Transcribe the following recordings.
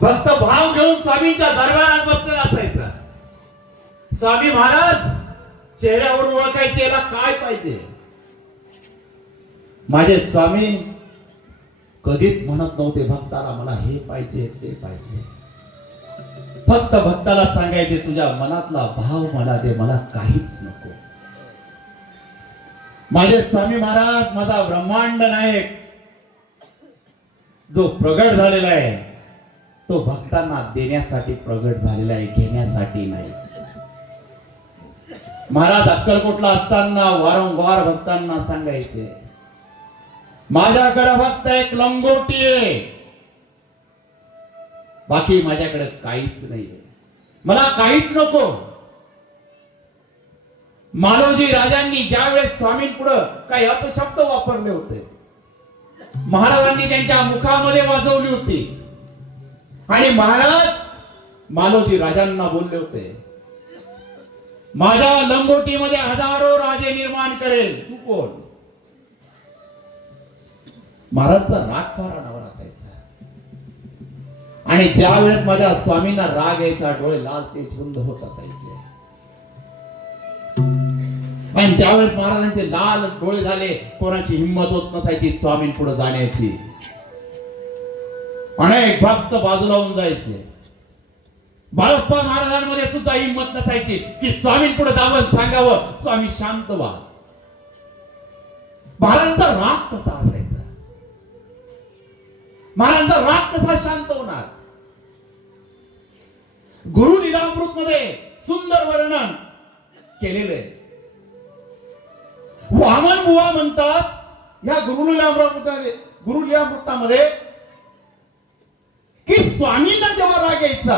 फक्त भाव घेऊन स्वामींच्या दरबारात बसलेला असायचा. स्वामी महाराज चेहऱ्यावर ओळखायचे याला काय पाहिजे. माझे स्वामी कधीच म्हणत नव्हते भक्ताला मला हे पाहिजे ते पाहिजे. फक्त भक्ताला सांगायचे तुझ्या मनातला भाव मला दे, मला काहीच नको. माझे स्वामी महाराज माझा ब्रह्मांड नायक जो प्रगट झालेला आहे तो भक्तांना देण्यासाठी प्रगट झालेला आहे, घेण्यासाठी नाही. महाराज अक्कलकोटला असताना वारंवार भक्तांना सांगायचे माझ्याकडे फक्त एक लंगोटी आहे, बाकी माझ्याकडे काहीच नाहीये, मला काहीच नको. मालोजी राजांनी ज्यावेळेस स्वामींपुढे काही अपशब्द वापरले होते महाराजांनी त्यांच्या मुखामध्ये वाजवली होती आणि महाराज मालोजी राजांना बोलले होते माझ्या लंगोटीमध्ये हजारो राजे निर्माण करेल, तू कोण. महाराजचा राग फार अनावर असायचा आणि ज्या वेळेस माझ्या स्वामींना राग यायचा डोळे लाल ते झुंद होत असायचे आणि ज्यावेळेस महाराजांचे लाल डोळे झाले कोणाची हिंमत होत नसायची स्वामींपुढे जाण्याची. अनेक भक्त बाजूला होऊन जायचे. बाळप्पा महाराजांमध्ये सुद्धा हिंमत नसायची की स्वामींपुढे जावं सांगावं स्वामी शांत व्हा. महाराजांचा राग कसा असायचा, महाराजांचा राग कसा शांत होणार. गुरु लीलामृत मध्ये सुंदर वर्णन केलेले. वामन बुवा म्हणतात या गुरु लीलामृतामध्ये की स्वामींना जेव्हा राग यायचा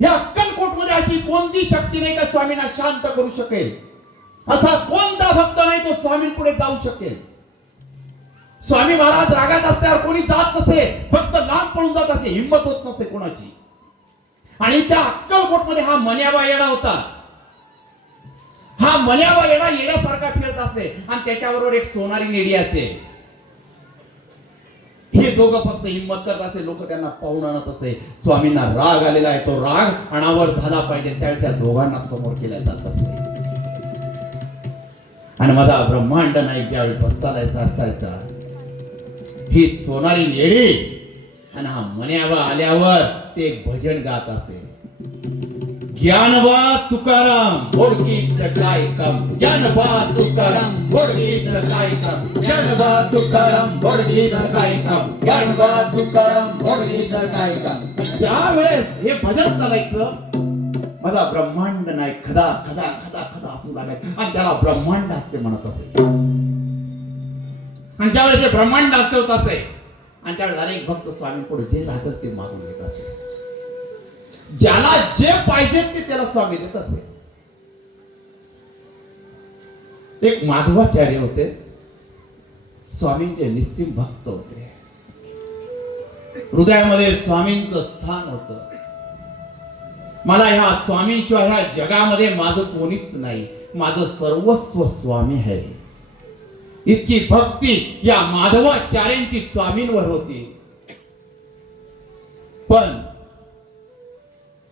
या अक्कलकोट मध्ये अशी कोणती शक्ती नाही का स्वामींना शांत करू शकेल. असा कोणता भक्त नाही तो स्वामी पुढे जाऊ शकेल. स्वामी महाराज रागात असल्यावर कोणी जात नसे, फक्त लांब पळून जात असे, हिंमत होत नसे कोणाची. आणि त्या अक्कलकोट मध्ये हा मन्याबा येडा होता. हा मन्याबा येडा येड्यासारखा फिरत असे आणि त्याच्याबरोबर एक सोनारी नेडी असे. हे दोघं फक्त हिंमत करत असे. लोक त्यांना पाहून आणत असे. स्वामींना राग आलेला आहे, तो राग अनावर झाला पाहिजे त्यावेळेस या दोघांना समोर केला जात असे. आणि माझा ब्रह्मांड नाईक ज्यावेळेस बसताना असायचा ही सोनारी नेडी आणि हा मन्याबा आल्यावर ते एक भजन गात असे. ज्ञानबा तुकाराम ओळखीत काय काम, ज्ञानबा तुकाराम ओळखीत काय काम, ज्ञानबा तुकाराम ओळखीत काय काम, ज्ञानबा तुकाराम ओळखीत काय काम. ज्या वेळेस हे भजन चालायचं माझा ब्रह्मांड नाही खदा खदा खदा खदा असू लागायचं आणि त्याला ब्रह्मांड असते म्हणत असे. आणि ज्यावेळेस ते ब्रह्मांड असते होत असे आणि त्यावेळेस अनेक भक्त स्वामी पुढे जे राहतात ते मागून घेत असे. ज्याला जे पाहिजे ते त्याला स्वामी देत असे. एक माधवाचार्य होते, स्वामींचे निस्सीम भक्त होते. हृदयामध्ये स्वामींचं स्थान होतं. मला ह्या स्वामींशिवाय ह्या जगामध्ये माझं कोणीच नाही, माझं सर्वस्व स्वामी आहे. इतकी भक्ती या माधवाचार्यांची स्वामींवर होती. पण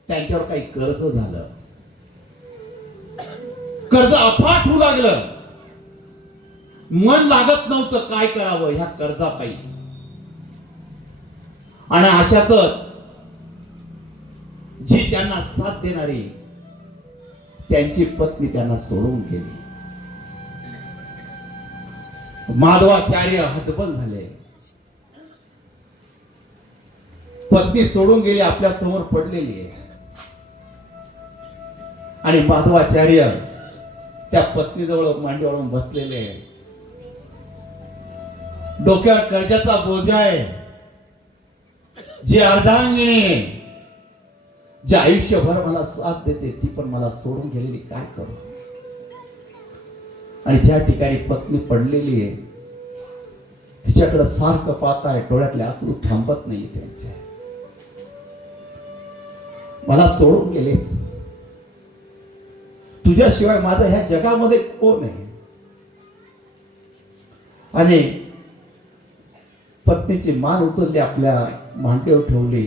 त्यांच्यावर काही कर्ज झालं, कर्ज अफाट होऊ लागलं. मन लागत नव्हतं काय करावं ह्या कर्जापायी. आणि अशातच जी त्यांना साथ देणारी त्यांची पत्नी त्यांना सोडून गेली. माधवाचार्य हतबल झाले. पत्नी सोडून गेली, आपल्या समोर पडलेली आहे. आणि माधवाचार्य त्या पत्नीजवळ मांडीवळून बसलेले आहे. डोक्यावर कर्जाचा बोजा आहे. जी अर्धांगिनी जे आयुष्यभर मला साथ देते ती पण मला सोडून गेलेली, काय करू. आणि ज्या ठिकाणी पत्नी पडलेली आहे तिच्याकडे सारखं पाहताय, डोळ्यातले अश्रू थांबत नाही त्यांच्या. मला सोडून गेलेस, तुझ्याशिवाय माझं ह्या जगामध्ये कोण आहे. आणि पत्नीची मान उचलली, आपल्या मांडीवर ठेवली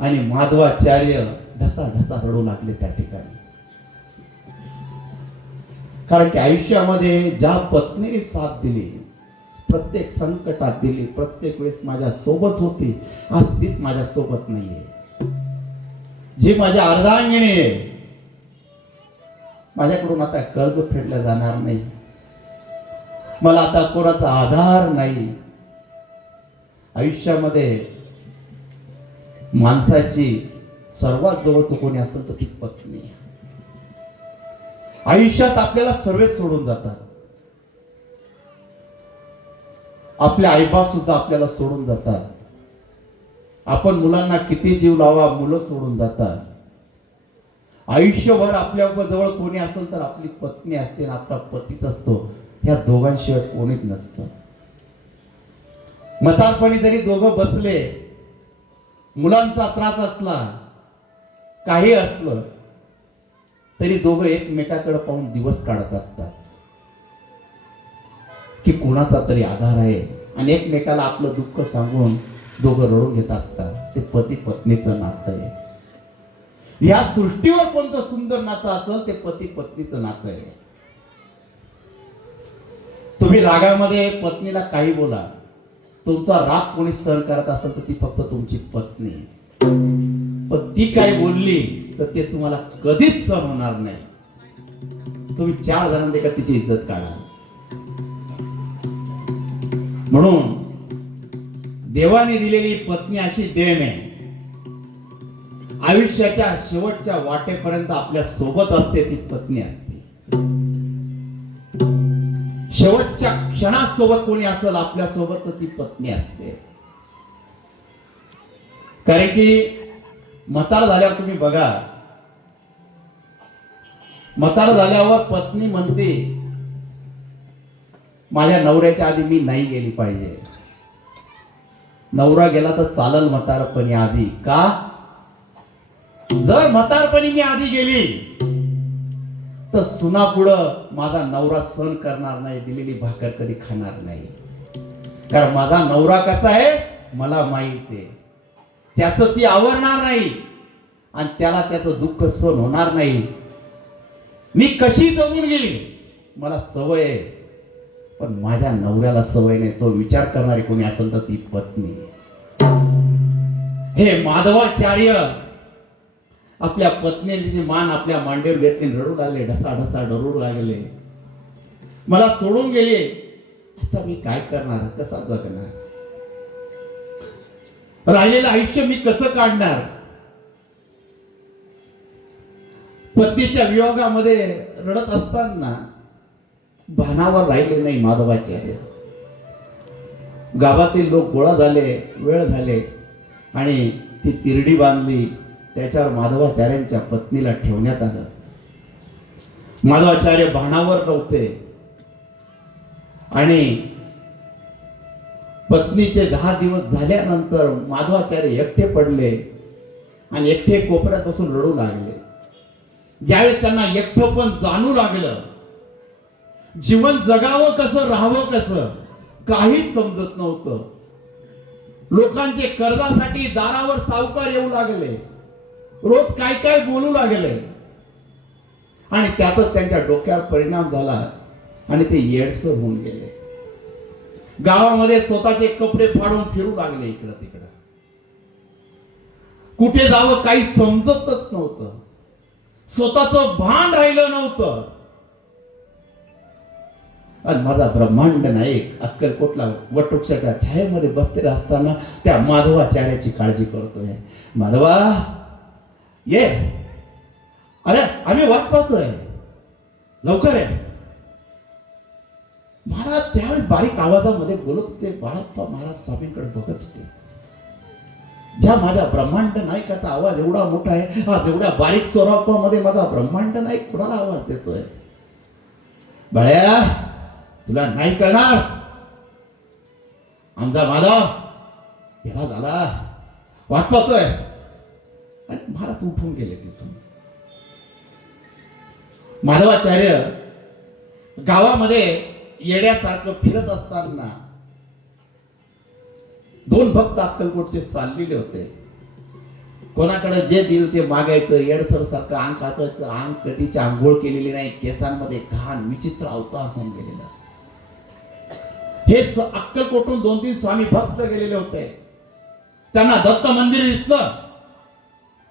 आणि माधवाचार्य ढसा ढसा रडू लागले त्या ठिकाणी. कारण की आयुष्यामध्ये ज्या पत्नीने साथ दिली, प्रत्येक संकटात दिली, प्रत्येक वेळेस माझ्या सोबत होती, आज तीच माझ्या सोबत नाहीये. जी माझ्या अर्धांगिनी आहे, माझ्याकडून आता कर्ज फेडलं जाणार नाही, मला आता कोणाचा आधार नाही. आयुष्यामध्ये माणसाची सर्वात जवळचं कोणी असेल तर ती पत्नी. आयुष्यात आपल्याला सर्व सोडून जातात, आपले आईबाप सुद्धा आपल्याला सोडून जातात, आपण मुलांना किती जीव लावा मुलं सोडून जातात. आयुष्यभर आपल्या जवळ कोणी असेल तर आपली पत्नी असते आणि आपला पतीच असतो. ह्या दोघांशिवाय कोणीच नसतं. म्हातारपणी जरी दोघं बसले, मुलांचा त्रास असला, काही असलं तरी दोघं एकमेकाकडे पाहून दिवस काढत असतात की कोणाचा तरी आधार आहे, आणि एकमेकाला आपलं दुःख सांगून दोघं रडून घेत असतात. ते पती पत्नीचं नातं आहे. या सृष्टीवर कोणतं सुंदर नातं असेल ते पती पत्नीचं नातं आहे. तुम्ही रागामध्ये पत्नीला काही बोला, तुमचा राग कोणी सहन करत असेल तर ती फक्त तुमची पत्नी. पण ती काय बोलली तर ते तुम्हाला कधीच सहन होणार नाही. तुम्ही 4 जणांनी का तिची इज्जत काढा. म्हणून देवाने दिलेली पत्नी अशी देण आहे, आयुष्याच्या शेवटच्या वाटेपर्यंत आपल्या सोबत असते ती पत्नी असते. शेवटच्या क्षणासोबत कोणी असेल आपल्या सोबत तर ती पत्नी असते. कारण की म्हातार झाल्यावर तुम्ही बघा, म्हातार झाल्यावर पत्नी म्हणते माझ्या नवऱ्याच्या आधी मी नाही गेली पाहिजे. नवरा गेला तर चालल म्हातारपणी आधी. का? जर म्हातारपणी मी आधी गेली तर सुना पुढं माझा नवरा सहन करणार नाही, दिलेली भाकर कधी खाणार नाही. कारण माझा नवरा कसा आहे मला माहित आहे. त्याचं ती आवरणार नाही आणि त्याला त्याचं दुःख सहन होणार नाही. मी कशी जगून गेली मला सवय आहे, पण माझ्या नवऱ्याला सवय नाही. तो विचार करणारी कोणी असेल तर ती पत्नी. हे माधवाचार्य आपल्या पत्नीने जी मान आपल्या मांडीवर घेतली, रडू लागले, ढसा ढसा रडू लागले. मला सोडून गेले, आता मी काय करणार, कसा जगणार, राहिलेलं आयुष्य मी कसं काढणार. पत्नीच्या वियोगामध्ये रडत असताना भानावर राहिले नाही माधवाचार्य. गावातील लोक गोळा झाले, वेळ झाले आणि ती तिरडी बांधली, त्याच्यावर माधवाचार्यांच्या पत्नीला ठेवण्यात आलं. माधवाचार्य भानावर नव्हते आणि पत्नीचे 10 दिवस झाल्यानंतर माधवाचार्य एकटे पडले आणि एकटे कोपऱ्यात बसून रडू लागले. ज्यावेळेस त्यांना एकटं पण जाणू लागलं, जीवन जगावं कसं, राहावं कसं, काहीच समजत नव्हतं. लोकांचे कर्जासाठी दारावर सावकार येऊ लागले, रोज काय काय बोलू लागले आणि त्यातच त्यांच्या डोक्यावर परिणाम झाला आणि ते येडसर होऊन गेले. गावामध्ये स्वतःचे कपडे फाडून फिरू लागले इकडं तिकडं. कुठे जावं काही समजतच नव्हतं, स्वतःचं भान राहिलं नव्हतं. आणि माझा ब्रह्मांड नायक अक्कलकोटला वटवृक्षाच्या छायेमध्ये बसलेले असताना त्या माधवाचार्याची काळजी करतोय. माधवा ये, अरे आम्ही वाट पाहतोय, लवकर आहे. महाराज त्यावेळेस बारीक आवाजामध्ये बोलत होते. बाळाप्पा महाराज स्वामींकडे बघत होते. ज्या माझ्या ब्रह्मांड नायकाचा आवाज एवढा मोठा आहे, हा एवढ्या बारीक स्वरूपामध्ये माझा ब्रह्मांड नायक कुणाला आवाज देतोय. बाळ्या तुला नाही कळणार, आमचा माधव एवढा झाला, वाट पाहतोय. आणि महाराज उठून गेले तिथून. माधवाचार्य गावामध्ये येड्यासारखं फिरत असताना 2 भक्त अक्कलकोटचे चाललेले होते. कोणाकडे जे दिल ते मागायचं, येडसर सारखं अंग वाचायचं. अंग कधीची आंघोळ केलेली नाही, केसांमध्ये घाण विचित्र अवतार होऊन गेलेला. हे अक्कलकोटून 2-3 स्वामी भक्त गेलेले होते. त्यांना दत्त मंदिर दिसलं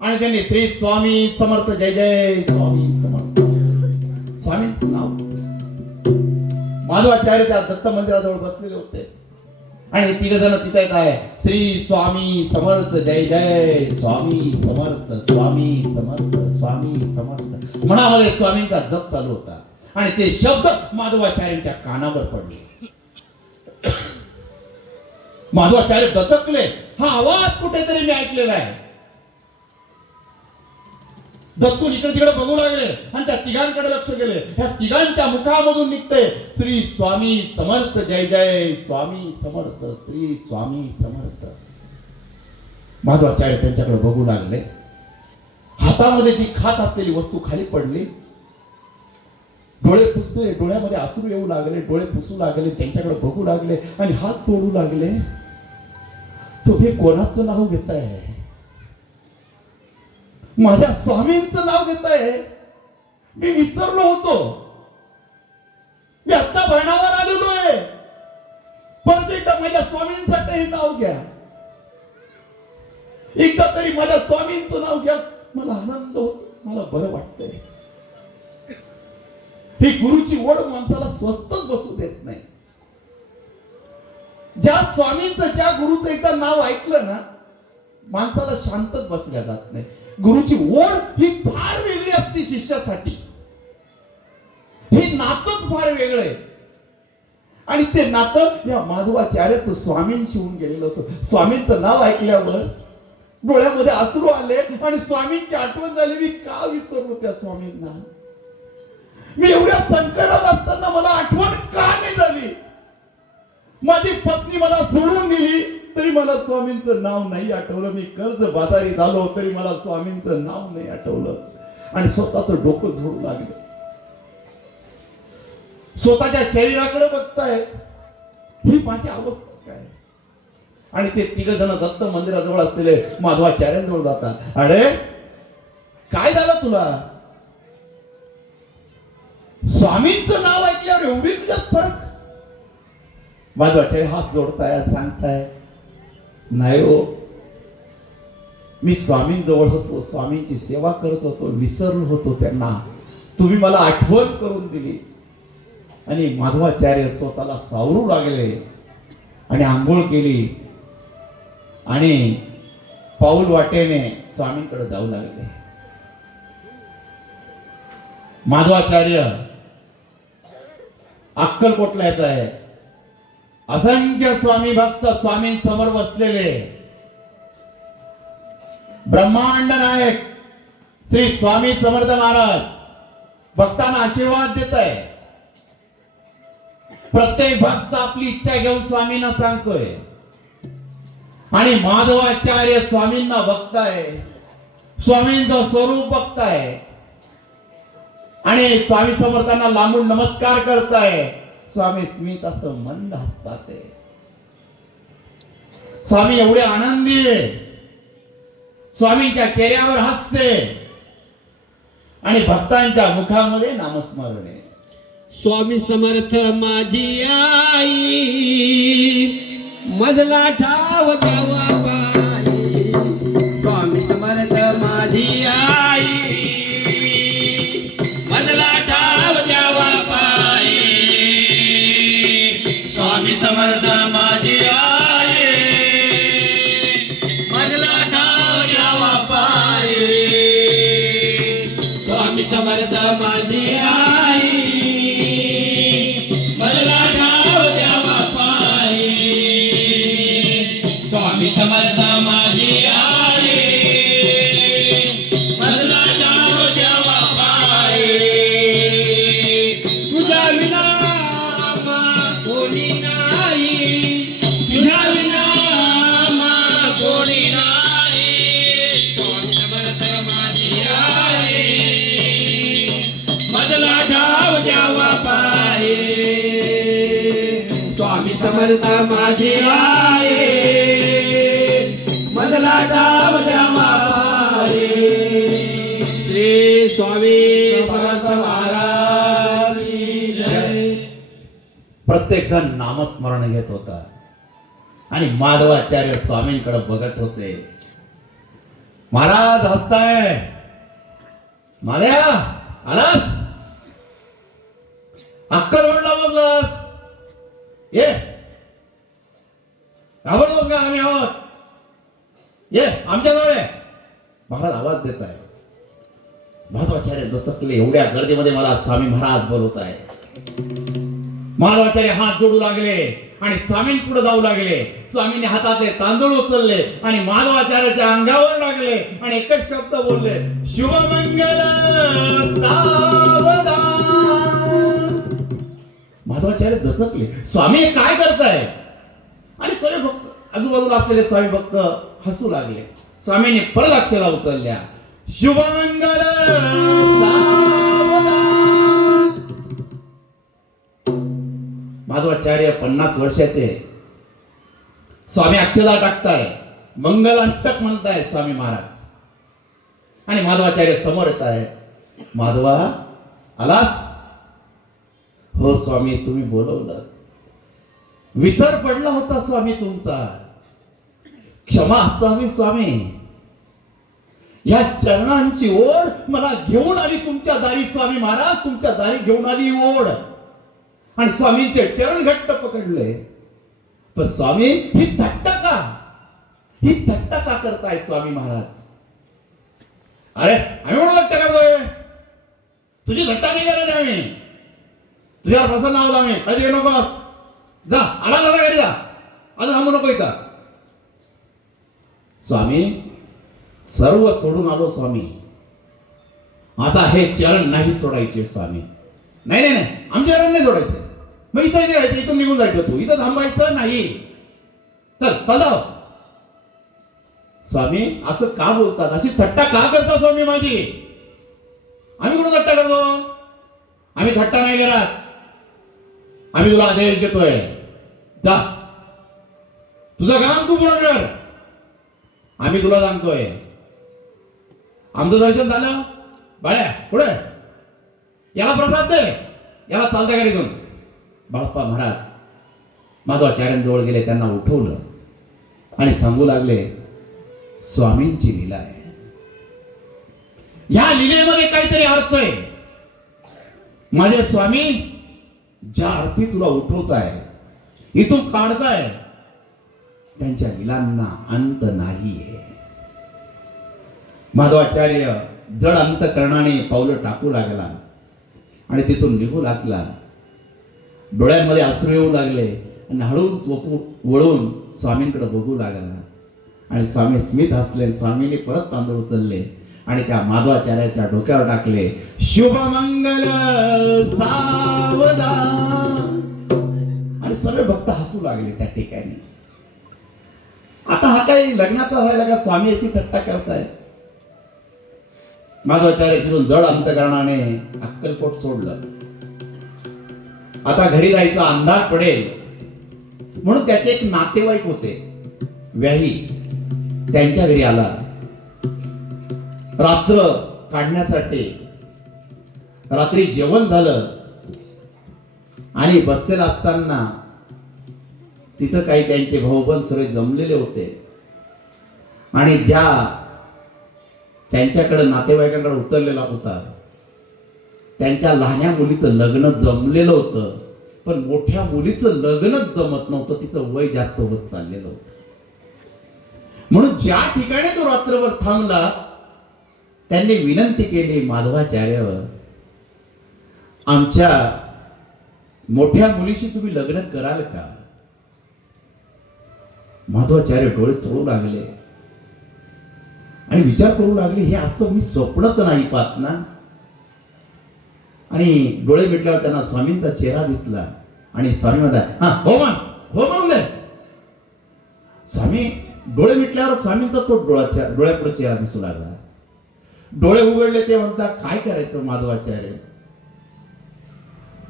आणि त्यांनी श्री स्वामी समर्थ जय जय स्वामी समर्थ स्वामींचं नाव. माधवाचार्य त्या दत्त मंदिराजवळ बसलेले होते आणि 3 जण तिथे येत आहे. श्री स्वामी समर्थ जय जय स्वामी समर्थ स्वामी समर्थ स्वामी समर्थ मनामध्ये स्वामींचा जप चालू होता आणि ते शब्द माधवाचार्यांच्या कानावर पडले. माधवाचार्य दचकले. हा आवाज कुठेतरी मी ऐकलेला आहे. दचकून इकडे तिकडे बघू लागले आणि त्या तिघांकडे लक्ष गेले. त्या तिघांच्या मुखामधून निघते श्री स्वामी समर्थ जय जय स्वामी समर्थ श्री स्वामी समर्थ. माधवाचार्य त्यांच्याकडे बघू लागले. हातामध्ये जी खात असलेली वस्तू खाली पडली. डोळे पुसले, डोळ्यामध्ये अश्रू येऊ लागले, डोळे पुसू लागले, त्यांच्याकडे बघू लागले आणि हात सोडू लागले. तुम्ही कोणाचं नाव घेताय? माझ्या स्वामींचं नाव घेताय. मी विसरलो होतो. मी आता भरणावर आलेलो आहे. परत एकदा माझ्या स्वामींसाठी हे नाव घ्या. एकदा तरी माझ्या स्वामींचं नाव घ्या. मला आनंद होतो, मला बरं वाटतंय. ही गुरुची ओढ माणसाला स्वस्तच बसू देत नाही. ज्या स्वामींचं, ज्या गुरुचं एकदा नाव ऐकलं ना, माणसाला शांतच बसल्या जात नाही. गुरुची ओढ ही फार वेगळी असते शिष्यासाठी. हे नातच फार वेगळं आहे. आणि ते नातं या माधवाचार्याचं स्वामींशी होऊन गेलेलं होतं. स्वामींचं नाव ऐकल्यावर डोळ्यामध्ये अश्रू आले आणि स्वामींची आठवण झाली. मी का विसरलो त्या स्वामींना? मी एवढ्या संकटात असताना मला आठवण का नाही झाली? माझी पत्नी मला सोडून गेली तरी मला स्वामींचं नाव नाही आठवलं. मी कर्ज बाजारी झालो तरी मला स्वामींचं नाव नाही आठवलं. आणि स्वतःचं डोकं झोडू लागले. स्वतःच्या शरीराकडे बघताय, ही माझी अवस्था काय? आणि ते 3 जण दत्त मंदिराजवळ असलेले माधवाचार्यांजवळ जातात. अरे काय झालं तुला? स्वामींचं नाव ऐकल्यावर एवढी तुझ्यात फरक? माधवाचार्य हात जोडताय, सांगताय, नाही हो, मी स्वामींजवळ होतो, स्वामींची सेवा करत होतो, विसरलो होतो त्यांना. तुम्ही मला आठवण करून दिली. आणि माधवाचार्य स्वतःला सावरू लागले आणि आंघोळ केली आणि पाऊल वाटेने स्वामींकडे जाऊ लागले. माधवाचार्य अक्कलकोटला येत आहे. असंख्य स्वामी भक्त स्वामी समोर बसलेले. ब्रह्मांड नायक श्री स्वामी समर्थ महाराज भक्तांना आशीर्वाद देत आहे. प्रत्येक भक्त आपली इच्छा घेऊन स्वामींना सांगतोय आणि माधवाचार्य स्वामींना बघताय, स्वामींचं स्वरूप बघताय आणि स्वामी समर्थांना लांबून नमस्कार करताय. स्वामी स्मित असं मंद हसतात. स्वामी एवढे आनंदी आहे. स्वामींच्या चेहऱ्यावर हसते आणि भक्तांच्या मुखामध्ये नामस्मरण आहे. स्वामी समर्थ माझी आई, मजला ठाव द्यावा पायी. स्वामी समर्थ माझी आई, मजला ठाव द्यावा पायी. स्वामी समर्थ माझी आई, मजला ठाव द्यावा पायी. स्वामी समर्थ माझी आई, मजला ठाव द्यावा पायी. स्वामी समर्थ माझी आई, मजला ठाव द्यावा पायी. तुझ्या विना कोणी नाही, तुझ्या विना कोणी नाही. स्वामी समर्थ माझी आई, मजला ठाव द्यावा पायी. स्वामी समर्थ माझी आई, मजला ठाव द्यावा पायी. प्रत्येक जण नामस्मरण घेत होता आणि माधवाचार्य स्वामींकडे बघत होते. महाराज हसताय. माल्या आलास, अक्कलकोटला बघलास, ये घाबरलोस का? आम्ही आहोत, ये आमच्याजवळ ये. महाराज आवाज देत आहे. माधवाचार्य दचकले. एवढ्या गर्दीमध्ये मला स्वामी महाराज बोलवत आहे. माधवाचार्य हात जोडू लागले आणि स्वामींपुढे जाऊ लागले. स्वामींनी हातातले तांदूळ उचलले आणि माधवाचार्याच्या अंगावर लागले आणि एकच शब्द बोलले, शुभमंगल सावधान. माधवाचार्य दचकले. स्वामी हे काय करताय? आणि सर्व भक्त, आजूबाजूला असलेले स्वामी भक्त हसू लागले. स्वामींनी परत अक्षरा उचलल्या, शुभमंगल सावधान. माधवाचार्य 50 वर्षाचे. स्वामी अक्षरा टाकताय, मंगल अष्टक म्हणताय स्वामी महाराज. आणि माधवाचार्य समोर येत आहे. माधवा आलास? हो स्वामी, तुम्ही बोलवलं. विसर पडला होता स्वामी तुमचा, क्षमा असावी स्वामी. या चरणांची ओढ मला घेऊन आली तुमच्या दारी स्वामी महाराज. तुमच्या दारी घेऊन आली ओढ आणि स्वामींचे चरण घट्ट पकडले. पण स्वामी ही थट्टा का, ही थट्टा का करताय स्वामी महाराज? अरे आम्ही म्हणून थट्टा करतोय? तुझी थट्टा नाही करत आम्ही. तुझ्यावर प्रसन्न आहोत आम्ही. काळजी घेऊ नकोस. जा, आला ना घरी जा, अजून थांबू नको इथं. स्वामी सर्व सोडून आलो स्वामी. आता हे चरण नाही सोडायचे स्वामी. नाही नाही नाही, आमचे चरण नाही सोडायचे. मग इथं नाही राहायचं, इथून निघून जायचं. तू इथं थांबायचं नाही. चल चला. स्वामी असं का बोलतात? अशी थट्टा का करता स्वामी माझी? आम्ही कुठं थट्टा करतो? आम्ही थट्टा नाही करत. आम्ही तुला आदेश देतोय, जा तुझं काम तू पूर्ण कर. आम्ही तुला सांगतोय. आमचं दर्शन झालं. बाळ्या पुढे, याला प्रसाद दे, याला चालत्या गाडीतून. बाळप्पा महाराज माधवाचार्यांजवळ गेले, त्यांना उठवलं आणि सांगू लागले, स्वामींची लीला आहे. या लीलेमध्ये काहीतरी अर्थ आहे. माझे स्वामी ज्या अर्थी तुला उठवताय, इथून काढताय, त्यांच्या लीलांना अंत नाहीये. माधवाचार्य जड अंतकरणाने पावलं टाकू लागला आणि तिथून निघू लागला. डोळ्यांमध्ये अश्रू येऊ लागले आणि हळूच वळून स्वामींकडे बघू लागला. आणि स्वामी स्मित हसले. स्वामींनी परत तांदूळ उचलले आणि त्या माधवाचार्याच्या डोक्यावर टाकले, शुभमंगल सावधान. आणि सर्व भक्त हसू लागले त्या ठिकाणी. आता हा काही लग्नाचा व्हायला का स्वामी याची थट्टा करताय? माधवाचार्य तिथून जड अंतकरणाने अक्कलकोट सोडलं. आता घरी जायचं, अंधार पडेल म्हणून त्याचे एक नातेवाईक होते व्याही, त्यांच्या घरी आला रात्र काढण्यासाठी. रात्री जेवण झालं आणि बसलेला असताना तिथं काही त्यांचे भाऊबंद सगळे जमलेले होते आणि त्यांच्याकडे नातेवाईकांकडे उतरलेला होता. त्यांच्या लहान्या मुलीचं लग्न जमलेलं होतं, पण मोठ्या मुलीचं लग्नच जमत नव्हतं. तिचं वय जास्त होत चाललेलं होतं. म्हणून ज्या ठिकाणी तो रात्रभर थांबला, त्यांनी विनंती केली, माधवाचार्य आमच्या मोठ्या मुलीशी तुम्ही लग्न कराल का? माधवाचार्य डोळे चोळू लागले आणि विचार करू लागले, हे असं मी स्वप्न तर नाही पाहत ना. आणि डोळे मिटल्यावर त्यांना स्वामींचा चेहरा दिसला आणि स्वामी म्हणतात, हा हो म्हण, हो म्हणून दे. स्वामी डोळे मिटल्यावर स्वामींचा तो डोळ्यापुढे चेहरा दिसू लागला. डोळे उघडले. ते म्हणतात, काय करायचं माधवाचार्य?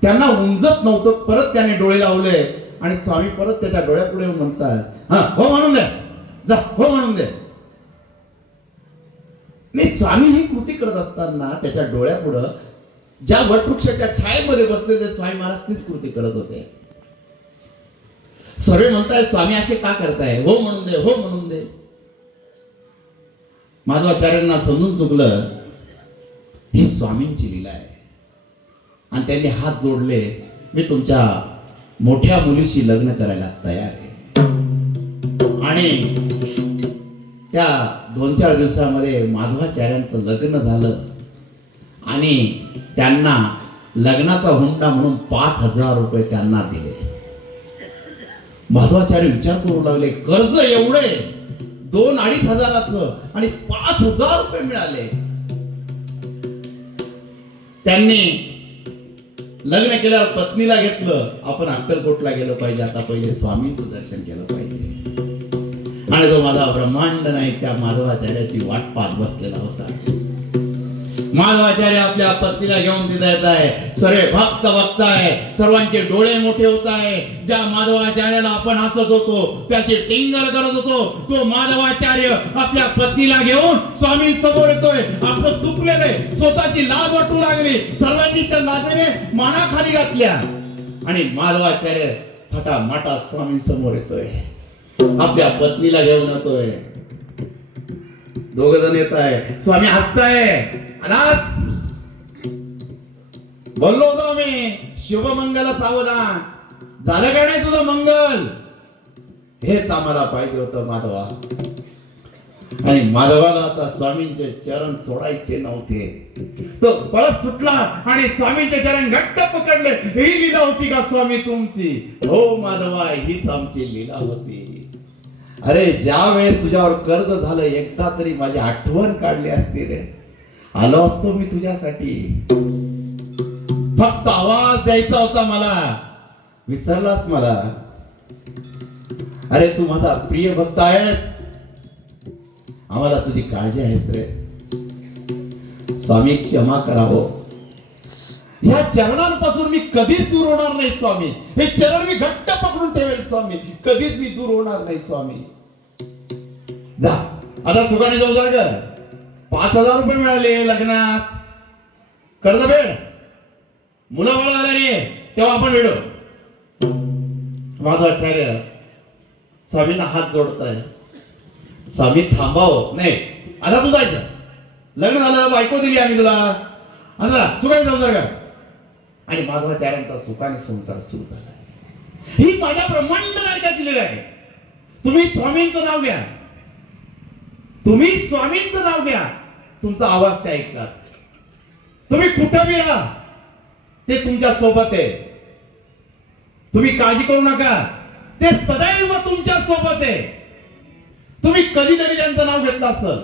त्यांना उमजत नव्हतं. परत त्याने डोळे लावले आणि स्वामी परत त्याच्या डोळ्यापुढे म्हणतात, हा हो म्हणून दे, जा हो म्हणून दे. नाही, स्वामी ही कृती करत असताना त्याच्या डोळ्यापुढं ज्या वटवृक्षाच्या छायेमध्ये बसलेले स्वामी महाराज तीच कृती करत होते. सर्व म्हणताय स्वामी असे का करताय, हो म्हणून दे, हो म्हणून दे. माधवाचार्यांना समजून चुकलं ही स्वामींची लीला आहे. आणि त्यांनी हात जोडले, मी तुमच्या मोठ्या मुलीशी लग्न करायला तयार आहे. आणि त्या 2-4 दिवसामध्ये माधवाचार्यांचं लग्न झालं आणि त्यांना लग्नाचा हुंडा म्हणून 5,000 रुपये त्यांना दिले. माधवाचार्य विचार करू लागले, कर्ज एवढे 2-2.5 हजाराचं आणि 5,000 रुपये मिळाले. त्यांनी लग्न केल्यावर पत्नीला घेतलं, आपण अक्कलकोटला गेलो पाहिजे, आता पहिले स्वामींचं दर्शन केलं पाहिजे. आणि जो माझा ब्रह्मांड नाही त्या माधवाचार्याची वाट पाहत बसलेला होता. माधवाचार्य आपल्या पत्नीला घेऊन तिथे येत आहे, सर्व भक्त बघत आहे, सर्वांचे डोळे मोठे होत आहे. ज्या माधवाचार्याला आपण हसत होतो, त्याची टिंगल करत होतो, तो माधवाचार्य आपल्या पत्नीला घेऊन स्वामी समोर येतोय. आपलं चुकलेलं आहे, स्वतःची लाज वाटू लागली, सर्वांनी त्या लाजेने माना खाली घातल्या आणि माधवाचार्य फटामाटा स्वामी समोर येतोय, आपल्या पत्नीला घेऊन येतोय. दोघ जण येत आहे, स्वामी हसताय. बोललो होतो मी, शुभमंगल सावधान, झालं का नाही तुझं मंगल, हेच आम्हाला पाहिजे होतं माधवा. आणि माधवाला आता स्वामींचे चरण सोडायचे नव्हते. तो पळत सुटला आणि स्वामींचे चरण घट्ट पकडले. ही लीला होती का स्वामी तुमची? हो माधवा, हीच आमची लीला होती. अरे ज्या वेळेस तुझ्यावर कर्ज झालं, एकदा तरी माझी आठवण काढली असती रे, आलो असतो मी तुझ्यासाठी. फक्त आवाज द्यायचा होता मला, विसरलास मला. अरे तू माझा प्रिय भक्त आहेस, आम्हाला तुझी काळजी आहेस रे. स्वामी क्षमा करावं, ह्या चरणांपासून मी कधीच दूर होणार नाही स्वामी. हे चरण मी घट्ट पकडून ठेवेल स्वामी, कधीच मी दूर होणार नाही स्वामी. जा आता सुखाने जाऊ जा ग. 5,000 रुपये मिळाले लग्नात, कर्ज फेड, मुलं बाळ झाली तेव्हा आपण भेटू. माधवाचार्य स्वामींना हात जोडताय. स्वामी थांबाव नाही, आता तू जायचं, लग्न झालं, बायको दिली आम्ही तुला, आता सुखाने जाऊ जा ग. आणि माधवाचार्यांचा सुखाने संसार सुरू झाला. ही माझ्या ब्रह्मांड नायकाची लीला आहे. तुम्ही स्वामींचं नाव घ्या, तुम्ही स्वामींचं नाव घ्या, तुमचा आवाज ते ऐकतात. तुम्ही कुठं बी राहा, ते तुमच्या सोबत आहे. तुम्ही काळजी करू नका, ते सदैव तुमच्या सोबत आहे. तुम्ही कधीतरी त्यांचं नाव घेतलं असेल,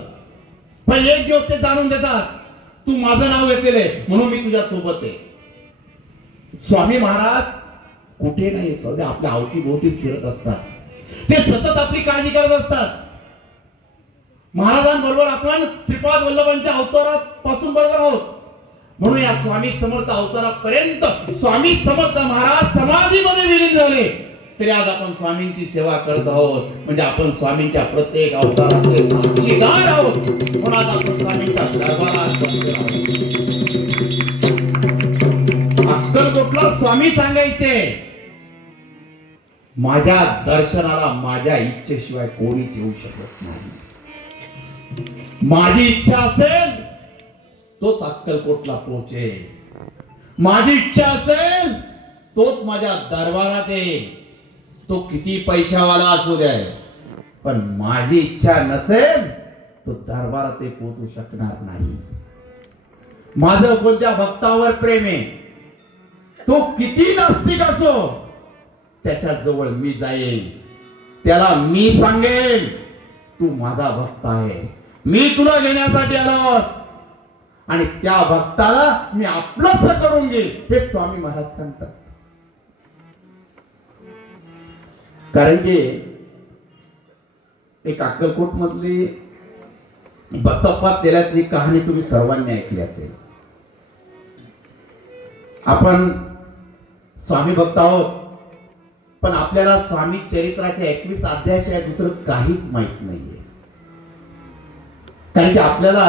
पण एक दिवस ते जाणून देतात, तू माझं नाव घेतलेलं आहे म्हणून मी तुझ्या सोबत आहे. स्वामी महाराज कुठे नाही, सध्या आपल्या अवतीभोवतीच फिरत असतात. ते सतत आपली काळजी करत असतात. महाराजांबरोबर आपण श्रीपाद वल्लभांच्या अवतारापासून बरोबर आहोत. म्हणून या स्वामी समर्थ अवतारापर्यंत स्वामी समर्थ महाराज समाधीमध्ये विलीन झाले, तरी आज आपण स्वामींची सेवा करत आहोत. म्हणजे आपण स्वामींच्या प्रत्येक अवताराचे साक्षीदार आहोत. म्हणून आज आपण स्वामींच्या दरबारात बसलो आहोत. अक्कलकोटला स्वामी सांगायचे, माझ्या दर्शनाला माझ्या इच्छेशिवाय कोणीच येऊ शकत नाही. माझी इच्छा असेल तोच अक्कलकोटला पोहोचेल, माझी इच्छा असेल तोच माझ्या दरबारात येईल. तो किती पैशावाला असू द्या, पण माझी इच्छा नसेल तो दरबारात पोहोचू शकणार नाही. माझं कोणत्या भक्तावर प्रेम आहे, तो किती नास्तिक असो, त्याच्या जवळ मी जाईन, त्याला मी सांगेन, तू माझा भक्त आहे, मी तुला घेण्यासाठी आलो आणि त्या भक्ताला मी आपलंस करून घेईल, हे स्वामी महाराज सांगतात. कारण की एक अक्कलकोट मधली बसप्पा तेलाची कहाणी तुम्ही सर्वांनी ऐकली असेल. आपण स्वामी भक्त आहोत, पण आपल्याला स्वामी चरित्राच्या 21 अध्यायाशिवाय दुसरं काहीच माहित नाहीये. कारण की आपल्याला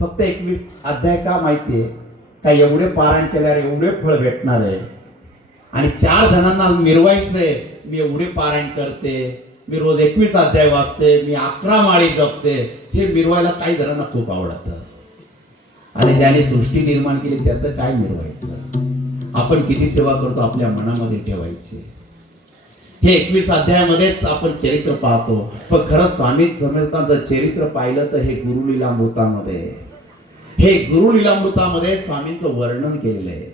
फक्त 21 अध्याय का माहितीये, का एवढे पारायण केल्यावर एवढे फळ भेटणार आहे आणि 4 जणांना मिरवायचंय, मी एवढे पारायण करते, मी रोज 21 अध्याय वाचते, मी 11 माळी जपते, हे मिरवायला काही जणांना खूप आवडतं. आणि ज्याने सृष्टी निर्माण केली त्याचं काय मिरवायचं? आपण किती सेवा करतो आपल्या मनामध्ये ठेवायची. हे 21 अध्यायामध्येच आपण चरित्र पाहतो. पण खरं स्वामी समर्थांचं चरित्र पाहिलं तर हे गुरुलीलामृतामध्ये, हे गुरुलीलामृतामध्ये स्वामींचं वर्णन केलेलं आहे.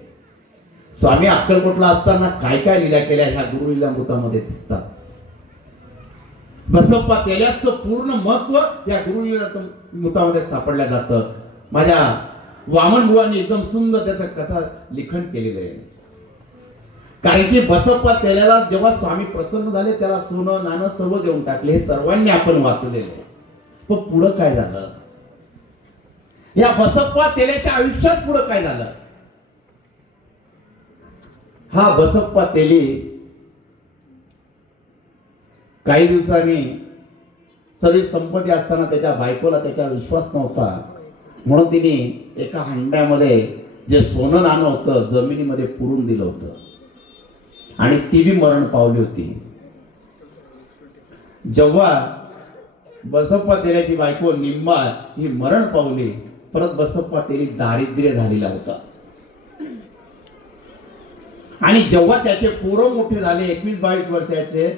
स्वामी अक्कलकोटला असताना काय काय लीला केल्या ह्या गुरुलीलामृतामध्ये दिसतात. बसप्पा तेल्याचं पूर्ण महत्व या गुरुलीलामृतामध्ये सापडलं जातं. माझ्या वामन बुवांनी एकदम सुंदर त्याचं कथा लिखन केलेलं आहे. कारण की बसप्पा तेल्याला जेव्हा स्वामी प्रसन्न झाले त्याला सोनं नाणं सर्व देऊन टाकले. हे सर्वांनी आपण वाचलेलं आहे. पण पुढं काय झालं? या बसप्पा तेल्याच्या आयुष्यात पुढं काय झालं? हा बसप्पा तेली काही दिवसांनी सगळी संपत्ती असताना त्याच्या बायकोला त्याच्यावर विश्वास नव्हता, म्हणून तिने एका हंड्यामध्ये जे सोनं नाणं होतं जमिनीमध्ये पुरून दिलं होतं आणि ती बी मरण पावली होती. जेव्हा बसप्पा तेल्याची बायको निंबा ही मरण पावली, परत बसप्पा तेली दारिद्र्य झालेला होता. आणि जेव्हा त्याचे पोरं मोठे झाले 21-22 वर्षाचे,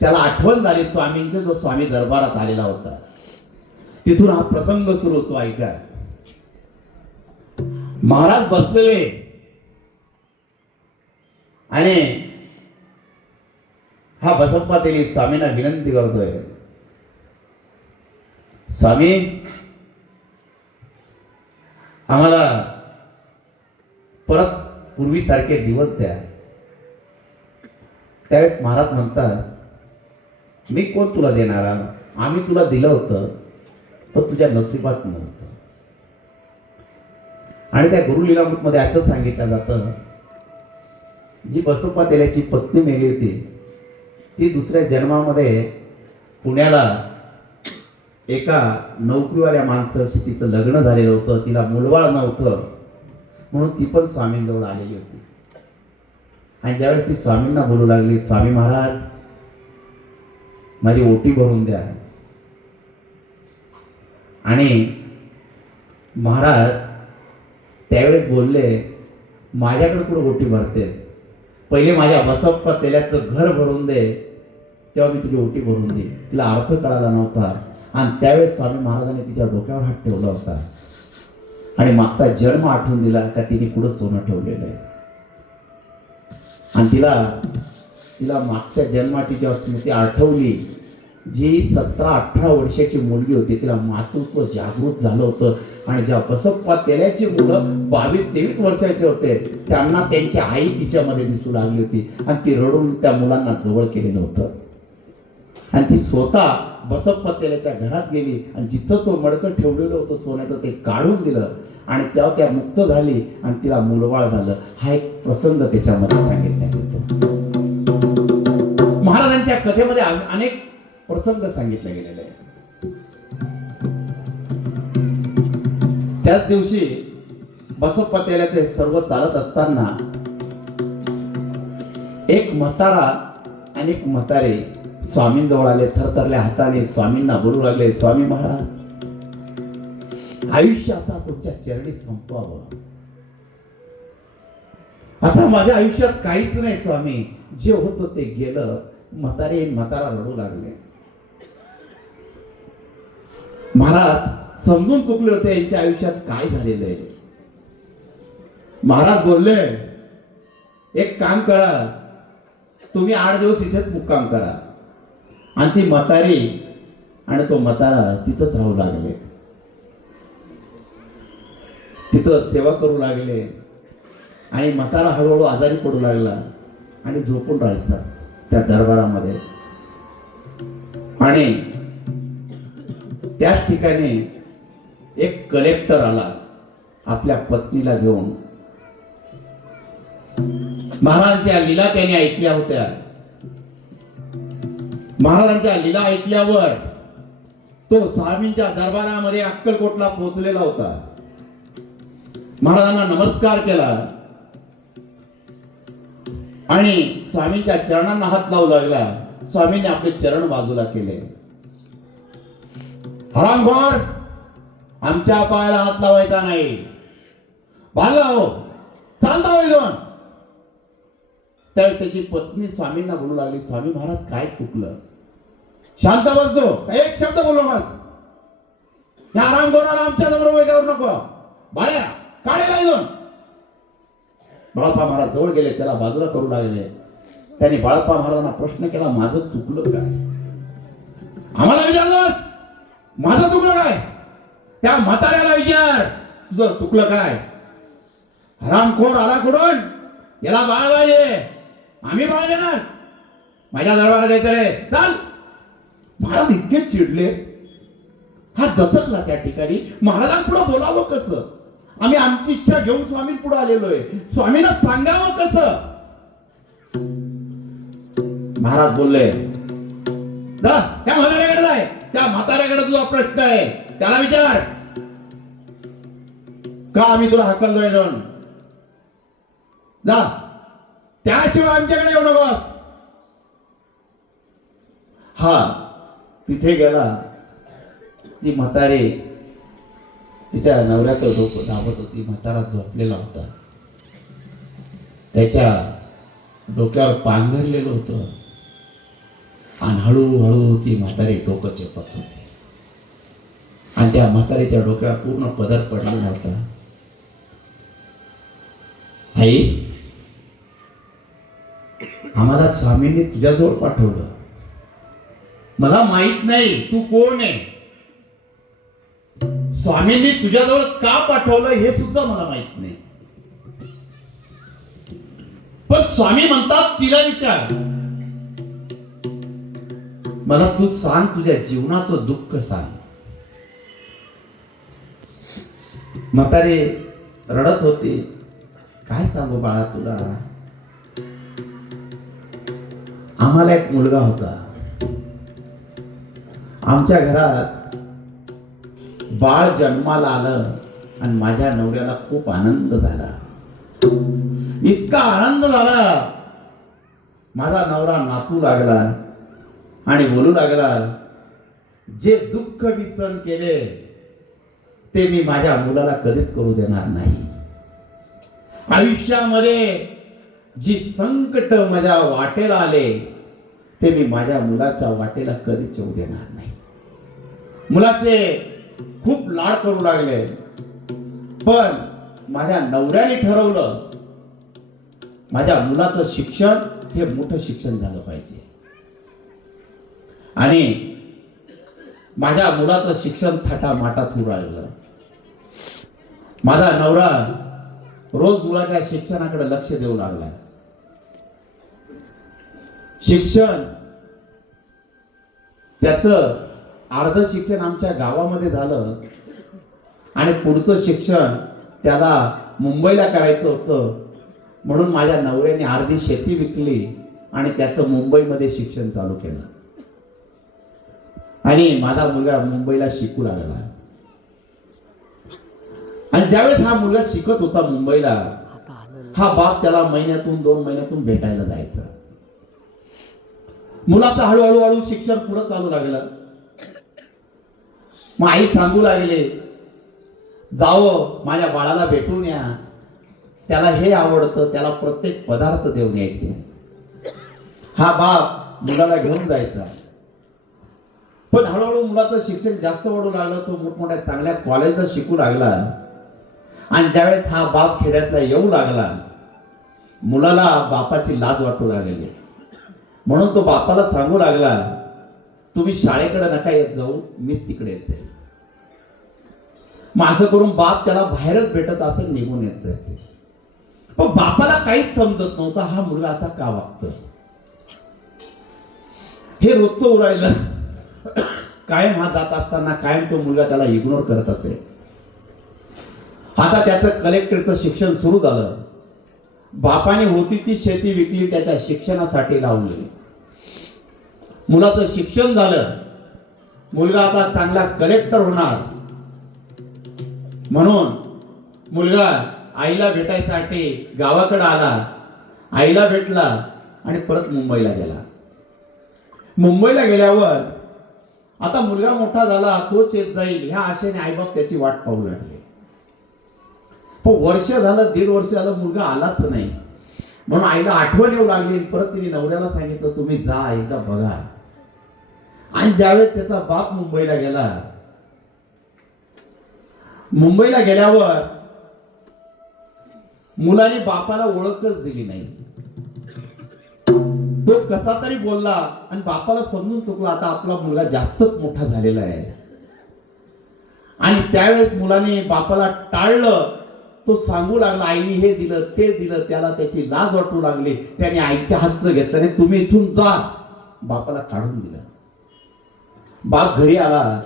त्याला आठवण झाली स्वामींचे, जो स्वामी दरबारात आलेला होता. तिथून हा प्रसंग सुरू होतो. ऐका, महाराज बसलेले आणि हा बसप्पा तेली स्वामींना विनंती करतोय, स्वामी आम्हाला परत पूर्वीसारखे दिवस द्या. त्यावेळेस महाराज म्हणतात, मी कोण तुला देणारा? आम्ही तुला दिलं होतं पण तुझ्या नशिबात नव्हतं. आणि त्या गुरुलीलामृत मध्ये असं सांगितलं जातं, जी बसप्पा तेल्याची पत्नी मेली होती ती दुसऱ्या जन्मामध्ये पुण्याला एका नोकरीवाल्या माणसाशी तिचं लग्न झालेलं होतं. तिला मुलबाळ नव्हतं, म्हणून ती पण स्वामींजवळ आलेली होती. आणि ज्यावेळेस ती स्वामींना बोलू लागली, स्वामी महाराज माझी ओटी भरून द्या. आणि महाराज त्यावेळेस बोलले, माझ्याकडे कुठं ओटी भरतेस? पहिले माझ्या बसप्पा तेल्याचं घर भरून दे, तेव्हा मी तुझी ओटी भरून देईन. तिला अर्थ कळाला नव्हता. आणि त्यावेळेस स्वामी महाराजांनी तिच्या डोक्यावर हात ठेवला होता आणि मागचा जन्म आठवून दिला का तिने पुढं सोनं ठेवलेलं आहे. आणि तिला मागच्या जन्माची जेव्हा स्मृती आठवली, जी 17-18 वर्षाची मुलगी होती, तिला मातृत्व जागृत झालं होतं. आणि जेव्हा बसप्पा तेल्याची मुलं 22-23 वर्षाचे होते, त्यांना त्यांची आई तिच्यामध्ये दिसू लागली होती. आणि ती रडून त्या मुलांना जवळ केलेलं होतं. आणि ती स्वतः बसप्पा तेल्याच्या घरात गेली आणि जिथं तो मडकं ठेवलेलं होतं सोन्याचं ते काढून दिलं. आणि तेव्हा त्या मुक्त झाली आणि तिला मुलबाळ झालं. हा एक प्रसंग त्याच्यामध्ये सांगितण्यात येतो. महाराजांच्या कथेमध्ये अनेक प्रसंग सांगितले गेलेले आहे. त्याच दिवशी बसप्पा तेल्याचे सर्व चालत असताना एक म्हातारा आणि एक म्हातारे स्वामींजवळ आले. थरथरल्या हाताने स्वामींना बोलू लागले, स्वामी महाराज आयुष्य आता तुमच्या चरणी संपवावं. आता माझ्या आयुष्यात काहीच नाही स्वामी, जे होतं ते गेलं. म्हातारा रडू लागले. महाराज समजून चुकले होते यांच्या आयुष्यात काय झालेलं आहे. महाराज बोलले, एक काम करा, तुम्ही 8 दिवस इथेच मुक्काम करा. आणि ती म्हातारी आणि तो म्हातारा तिथंच राहू लागले, तिथं सेवा करू लागले. आणि म्हातारा हळूहळू आजारी पडू लागला आणि झोपून राहायचा त्या दरबारामध्ये. आणि त्याच ठिकाणी एक कलेक्टर आला आपल्या पत्नीला घेऊन. महाराजांच्या लीला त्याने ऐकल्या होत्या. महाराजांच्या लीला ऐकल्यावर तो स्वामींच्या दरबारामध्ये अक्कलकोटला पोहोचलेला होता. महाराजांना नमस्कार केला आणि स्वामींच्या चरणांना हात लावू लागला. स्वामींनी आपले चरण बाजूला केले. हरामखोर, आमच्या पायाला हात लावायचा नाही. भाला हो, चालता हो इथून. तर त्याची पत्नी स्वामींना बोलू लागली, स्वामी महाराज काय चुकलं? शांत बसतो, एक शब्द बोलू मग. या हरामखोराला आमच्या समोर उभे करू नको. भाड्या काढेला इथून. बाळप्पा महाराज जवळ गेले, त्याला बाजूला करू लागले. त्यांनी बाळप्पा महाराजांना प्रश्न केला, माझं चुकलं काय? आम्हाला विचारलंस माझं चुकलं काय? त्या म्हाताऱ्याला विचार, तुझं चुकलं काय? हरामखोर आला कुठून? याला बाळ पाहिजे, आम्ही बाळ देणार. माझ्या दरबारात द्यायचं रे, चाल. महाराज इतके चिडले, हा दचकला त्या ठिकाणी. महाराजांपुढे बोलावं कसं? आम्ही आमची इच्छा घेऊन स्वामींपुढे आलेलोय, स्वामींना सांगावं कसं? महाराज बोलले, जा त्या म्हाताऱ्याकडे जाय. त्या म्हाताऱ्याकडे तुझा प्रश्न आहे, त्याला विचार. का आम्ही तुला हकललोय जाऊन? जा, त्याशिवाय आमच्याकडे येऊ नकोस. हा तिथे गेला. ती म्हातारी तिच्या नवऱ्याचं डोकं दाबत होती. म्हातारा झोपलेला होता, त्याच्या डोक्यावर पांघरलेलं होतं आणि हळूहळू ती म्हातारी डोकं चेपत होती. आणि त्या म्हातारीच्या डोक्यावर पूर्ण पदर पडलेला होता. आई, आम्हाला स्वामींनी तुझ्याजवळ पाठवलं. मला माहित नाही तू कोण आहे. स्वामींनी तुझ्याजवळ का पाठवलं हे सुद्धा मला माहित नाही. पण स्वामी म्हणतात तिला विचार. मला तू सांग, तुझ्या जीवनाचं दुःख सांग. म्हातारी रडत होती. काय सांगू बाळा तुला? आम्हाला एक मुलगा होता. आमच्या घरात बाळ जन्माला आलं आणि माझ्या नवऱ्याला खूप आनंद झाला. इतका आनंद झाला, माझा नवरा नाचू लागला आणि बोलू लागला, जे दुःख मी सहन केले ते मी माझ्या मुलाला कधीच करू देणार नाही. आयुष्यामध्ये जी संकट माझ्या वाटेला आले ते मी माझ्या मुलाच्या वाटेला कधीच येऊ देणार नाही. मुलाचे खूप लाड करू लागले, पण माझ्या नवऱ्याने ठरवलं माझ्या मुलाचं शिक्षण हे मोठं शिक्षण झालं पाहिजे. आणि माझ्या मुलाचं शिक्षण थाटामाटात सुरू राहिलं. माझा नवरा रोज मुलाच्या शिक्षणाकडे लक्ष देऊ लागला. शिक्षण त्याचं अर्ध शिक्षण आमच्या गावामध्ये झालं आणि पुढचं शिक्षण त्याला मुंबईला करायचं होतं. म्हणून माझ्या नवऱ्याने अर्धी शेती विकली आणि त्याचं मुंबईमध्ये शिक्षण चालू केलं. आणि माझा मुलगा मुंबईला शिकू लागला. आणि ज्यावेळेस हा मुलगा शिकत होता मुंबईला, हा बाप त्याला महिन्यातून 2 महिन्यातून भेटायला जायचा. मुलाचं हळूहळू शिक्षण पुढे चालू लागलं. मग आई सांगू लागले, जावं माझ्या बाळाला भेटून या, त्याला हे आवडतं, त्याला प्रत्येक पदार्थ देऊन यायचे. हा बाप मुलाला घेऊन जायचा. पण हळूहळू मुलाचं शिक्षण जास्त वाढू लागलं. तो मोठमोठ्या चांगल्या कॉलेजला शिकू लागला. आणि ज्यावेळेस हा बाप खेड्यातला येऊ लागला, मुलाला बापाची लाज वाटू लागली. म्हणून तो बापाला सांगू लागला, तुम्ही शाळेकडे नका येत जाऊ, मीच तिकडे येते. मग असं करून बाप त्याला बाहेरच भेटत असेल, निघून येत जायचे. पण बापाला काहीच समजत नव्हतं, हा मुलगा असा का वागतोय. हे रोजचं उरायलं. कायम हा जात असताना कायम तो मुलगा त्याला इग्नोर करत असे. आता त्याचं कलेक्टरचं शिक्षण सुरू झालं. बापाने होती ती शेती विकली, त्याच्या शिक्षणासाठी लावली. मुलाचं शिक्षण झालं. मुलगा आता चांगला कलेक्टर होणार म्हणून मुलगा आईला भेटायसाठी गावाकडे आला. आईला भेटला आणि परत मुंबईला गेला. मुंबईला गेल्यावर आता मुलगा मोठा झाला, तोच येत जाईल ह्या आशेने आईबाप त्याची वाट पाहू लागले. पण वर्ष झालं, 1.5 वर्ष झालं, मुलगा आलाच नाही. म्हणून आईला आठवण येऊ लागली. परत तिने नवऱ्याला सांगितलं, तुम्ही जा एकदा बघा. आणि ज्यावेळेस त्याचा बाप मुंबईला गेला, मुंबईला गेल्यावर मुलाने बापाला ओळखच दिली नाही. तो कसा तरी बोलला आणि बापाला समजून चुकला, आता आपला मुलगा जास्तच मोठा झालेला आहे. आणि त्यावेळेस मुलाने बापाला टाळलं. तो सांगू लागला, आईने हे दिलं ते दिलं. त्याला त्याची लाज वाटू लागली. त्याने आईच्या हातचं घेतलं नाही, तुम्ही इथून जा. बापाला काढून दिलं. बाप घरी आला.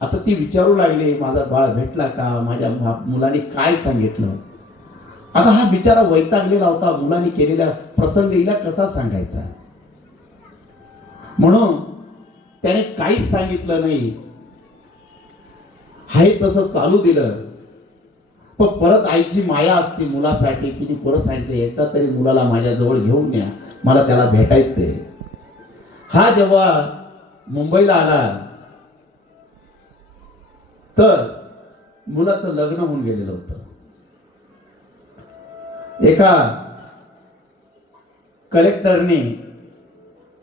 आता ती विचारू लागली, माझा बाळ भेटला का, माझ्या मुलाने काय सांगितलं. आता हा बिचारा वैतागलेला होता. मुलाने केलेल्या प्रसंगीला कसा सांगायचा. म्हणून त्याने काहीच सांगितलं नाही. हाय तसं चालू दिलं. पण परत आईची माया असते मुलासाठी. तिने परत सांगितलं, एकदा तरी मुलाला माझ्या जवळ घेऊन या, मला त्याला भेटायचंय. हा जेव्हा मुंबईला आला तर मुलाचं लग्न होऊन गेलेलं होतं. एका कलेक्टरने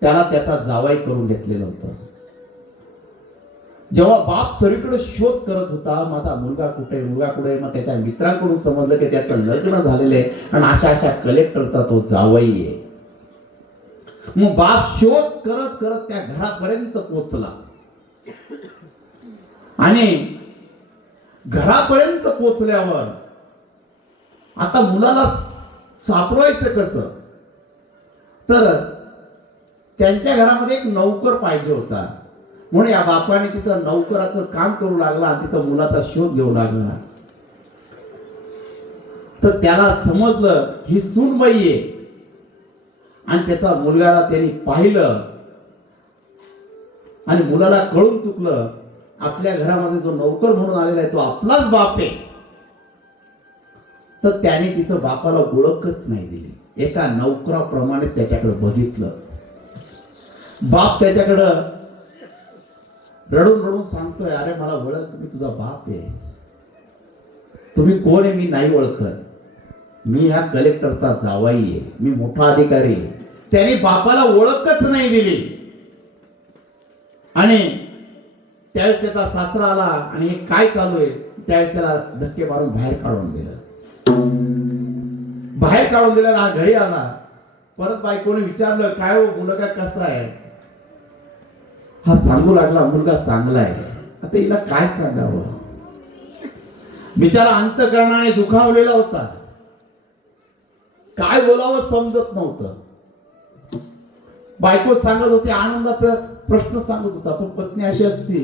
त्याला त्याचा जावाई करून घेतलेलं होतं. जेव्हा बाप सगळीकडे शोध करत होता, माझा मुलगा कुठे, मुलगा कुठे, मग त्याच्या मित्रांकडून समजलं की त्याचं लग्न झालेलं आहे आणि अशा अशा कलेक्टरचा तो जावई आहे. मग बाप शोध करत करत त्या घरापर्यंत पोहोचला. आणि घरापर्यंत पोहोचल्यावर आता मुलाला सापडवायचं कसं. तर त्यांच्या घरामध्ये एक नौकर पाहिजे होता. म्हणून या बापाने तिथं नौकराचं काम करू लागला. तिथं मुलाचा शोध घेऊ लागला. तर त्याला समजलं ही सूनबाई आहे. आणि त्याचा मुलगाला त्यांनी पाहिलं आणि मुलाला कळून चुकलं, आपल्या घरामध्ये जो नौकर म्हणून आलेला आहे तो आपलाच बाप आहे. तर त्याने तिथं बापाला ओळखच नाही दिली. एका नौकराप्रमाणे त्याच्याकडे बघितलं. बाप त्याच्याकडं रडून रडून सांगतोय, अरे मला ओळख, मी तुझा बाप आहे. तुम्ही कोण आहे मी नाही ओळखत. मी ह्या कलेक्टरचा जावाई आहे, मी मोठा अधिकारी आहे. त्याने बापाला ओळखच नाही दिली. आणि त्यावेळेस त्याचा सासरा आला आणि हे काय चालू आहे, त्यावेळेस त्याला धक्के मारून बाहेर काढून दिलं. बाहेर काढून दिलं. हा घरी आला. परत बायकोने विचारलं, काय हो मुलगा कसा आहे. हा सांगू लागला, मुलगा चांगला आहे. आता हिला काय सांगावं. बिचारा अंतःकरणाने दुखावलेला होता. काय बोलावं समजत नव्हतं. बायको सांगत होती, आनंदाचा प्रश्न सांगत होता. पण पत्नी अशी असती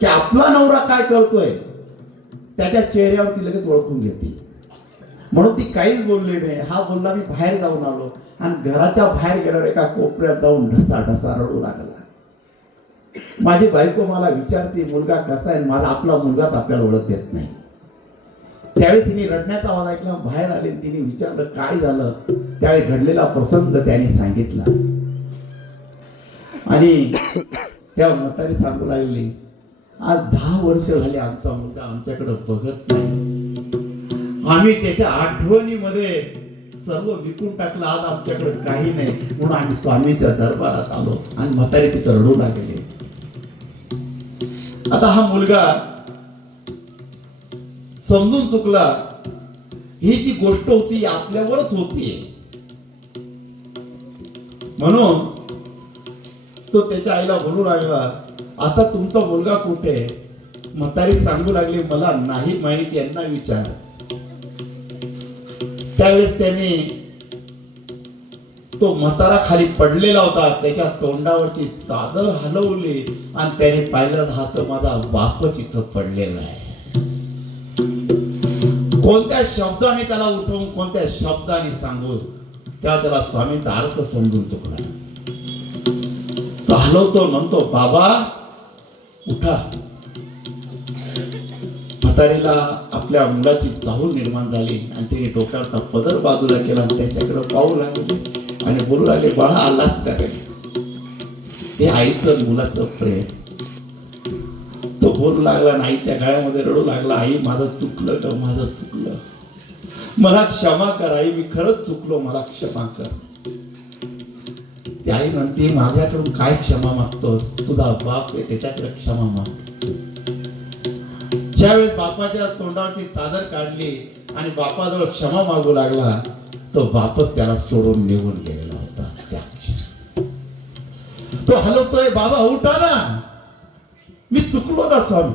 की आपला नवरा काय करतोय त्याच्या चेहऱ्यावर ती लगेच ओळखून घेते. म्हणून ती काहीच बोलली नाही. हा बोलला, मी बाहेर जाऊन आलो. आणि घराच्या बाहेर गेल्यावर एका कोपऱ्यात जाऊन ढसा ढसा रडू लागला. माझी बायको मला विचारते, मुलगा कसा आहे. मला आपला मुलगाच आपल्याला ओळख देत नाही. त्यावेळी तिने रडण्याचा आवाज ऐकला, बाहेर आले. तिने विचारलं काय झालं. त्यावेळी घडलेला प्रसंग त्याने सांगितला. आणि त्या म्हातारी सांगू लागली, आज 10 वर्ष झाले आमचा मुलगा आमच्याकडे बघत नाही. आम्ही त्याच्या आठवणीमध्ये सर्व विकून टाकलं. आज आमच्याकडे काही नाही. म्हणून आम्ही स्वामीच्या दरबारात आलो. आणि म्हातारी तिथं रडू लागले. आता हा मुलगा समजून चुकला. ही जी गोष्ट होती आपल्यावरच होती. म्हणून तो त्याच्या आईला बोलू लागला, आता तुमचा मुलगा कुठे. म्हातारी सांगू लागली, मला नाही माहित, यांना विचार. त्यावेळेस त्याने तो म्हातारा खाली पडलेला होता. त्याच्या तोंडावरची चादर हलवली आणि त्याने पाहिलं, हा तर माझा बापच इथं पडलेला आहे. कोणत्या शब्दाने त्याला उठवून कोणत्या शब्दाने सांगू, तेव्हा त्याला स्वामींचा अर्थ समजून चुकला. तो हलवतो, म्हणतो, बाबा उठा. म्हातारीला आपल्या मुलाची चाहूल निर्माण झाली आणि तिने डोक्याचा पदर बाजूला केला आणि त्याच्याकडे पाहू लागले आणि बोलू लागले, बाळा आलाच का रे? ते आईचं मुलाचं प्रेम. तो बोलू लागला आणि आईच्या गळ्यामध्ये रडू लागला, आई माझं चुकलं ग, माझं चुकलं, मला क्षमा कर आई, मी खरंच चुकलो, मला क्षमा कर. ती आई म्हणते, माझ्याकडून काय क्षमा मागतोस? तुझा बाप आहे त्याच्याकडे क्षमा माग. ज्यावेळेस बापाच्या तोंडावरची चादर काढली आणि बापाजवळ क्षमा मागू लागला, तो बापच त्याला सोडून निघून गेलेला होता. त्या क्षणी तो हलवतोय, बाबा उठा ना, मी चुकलो ना स्वामी,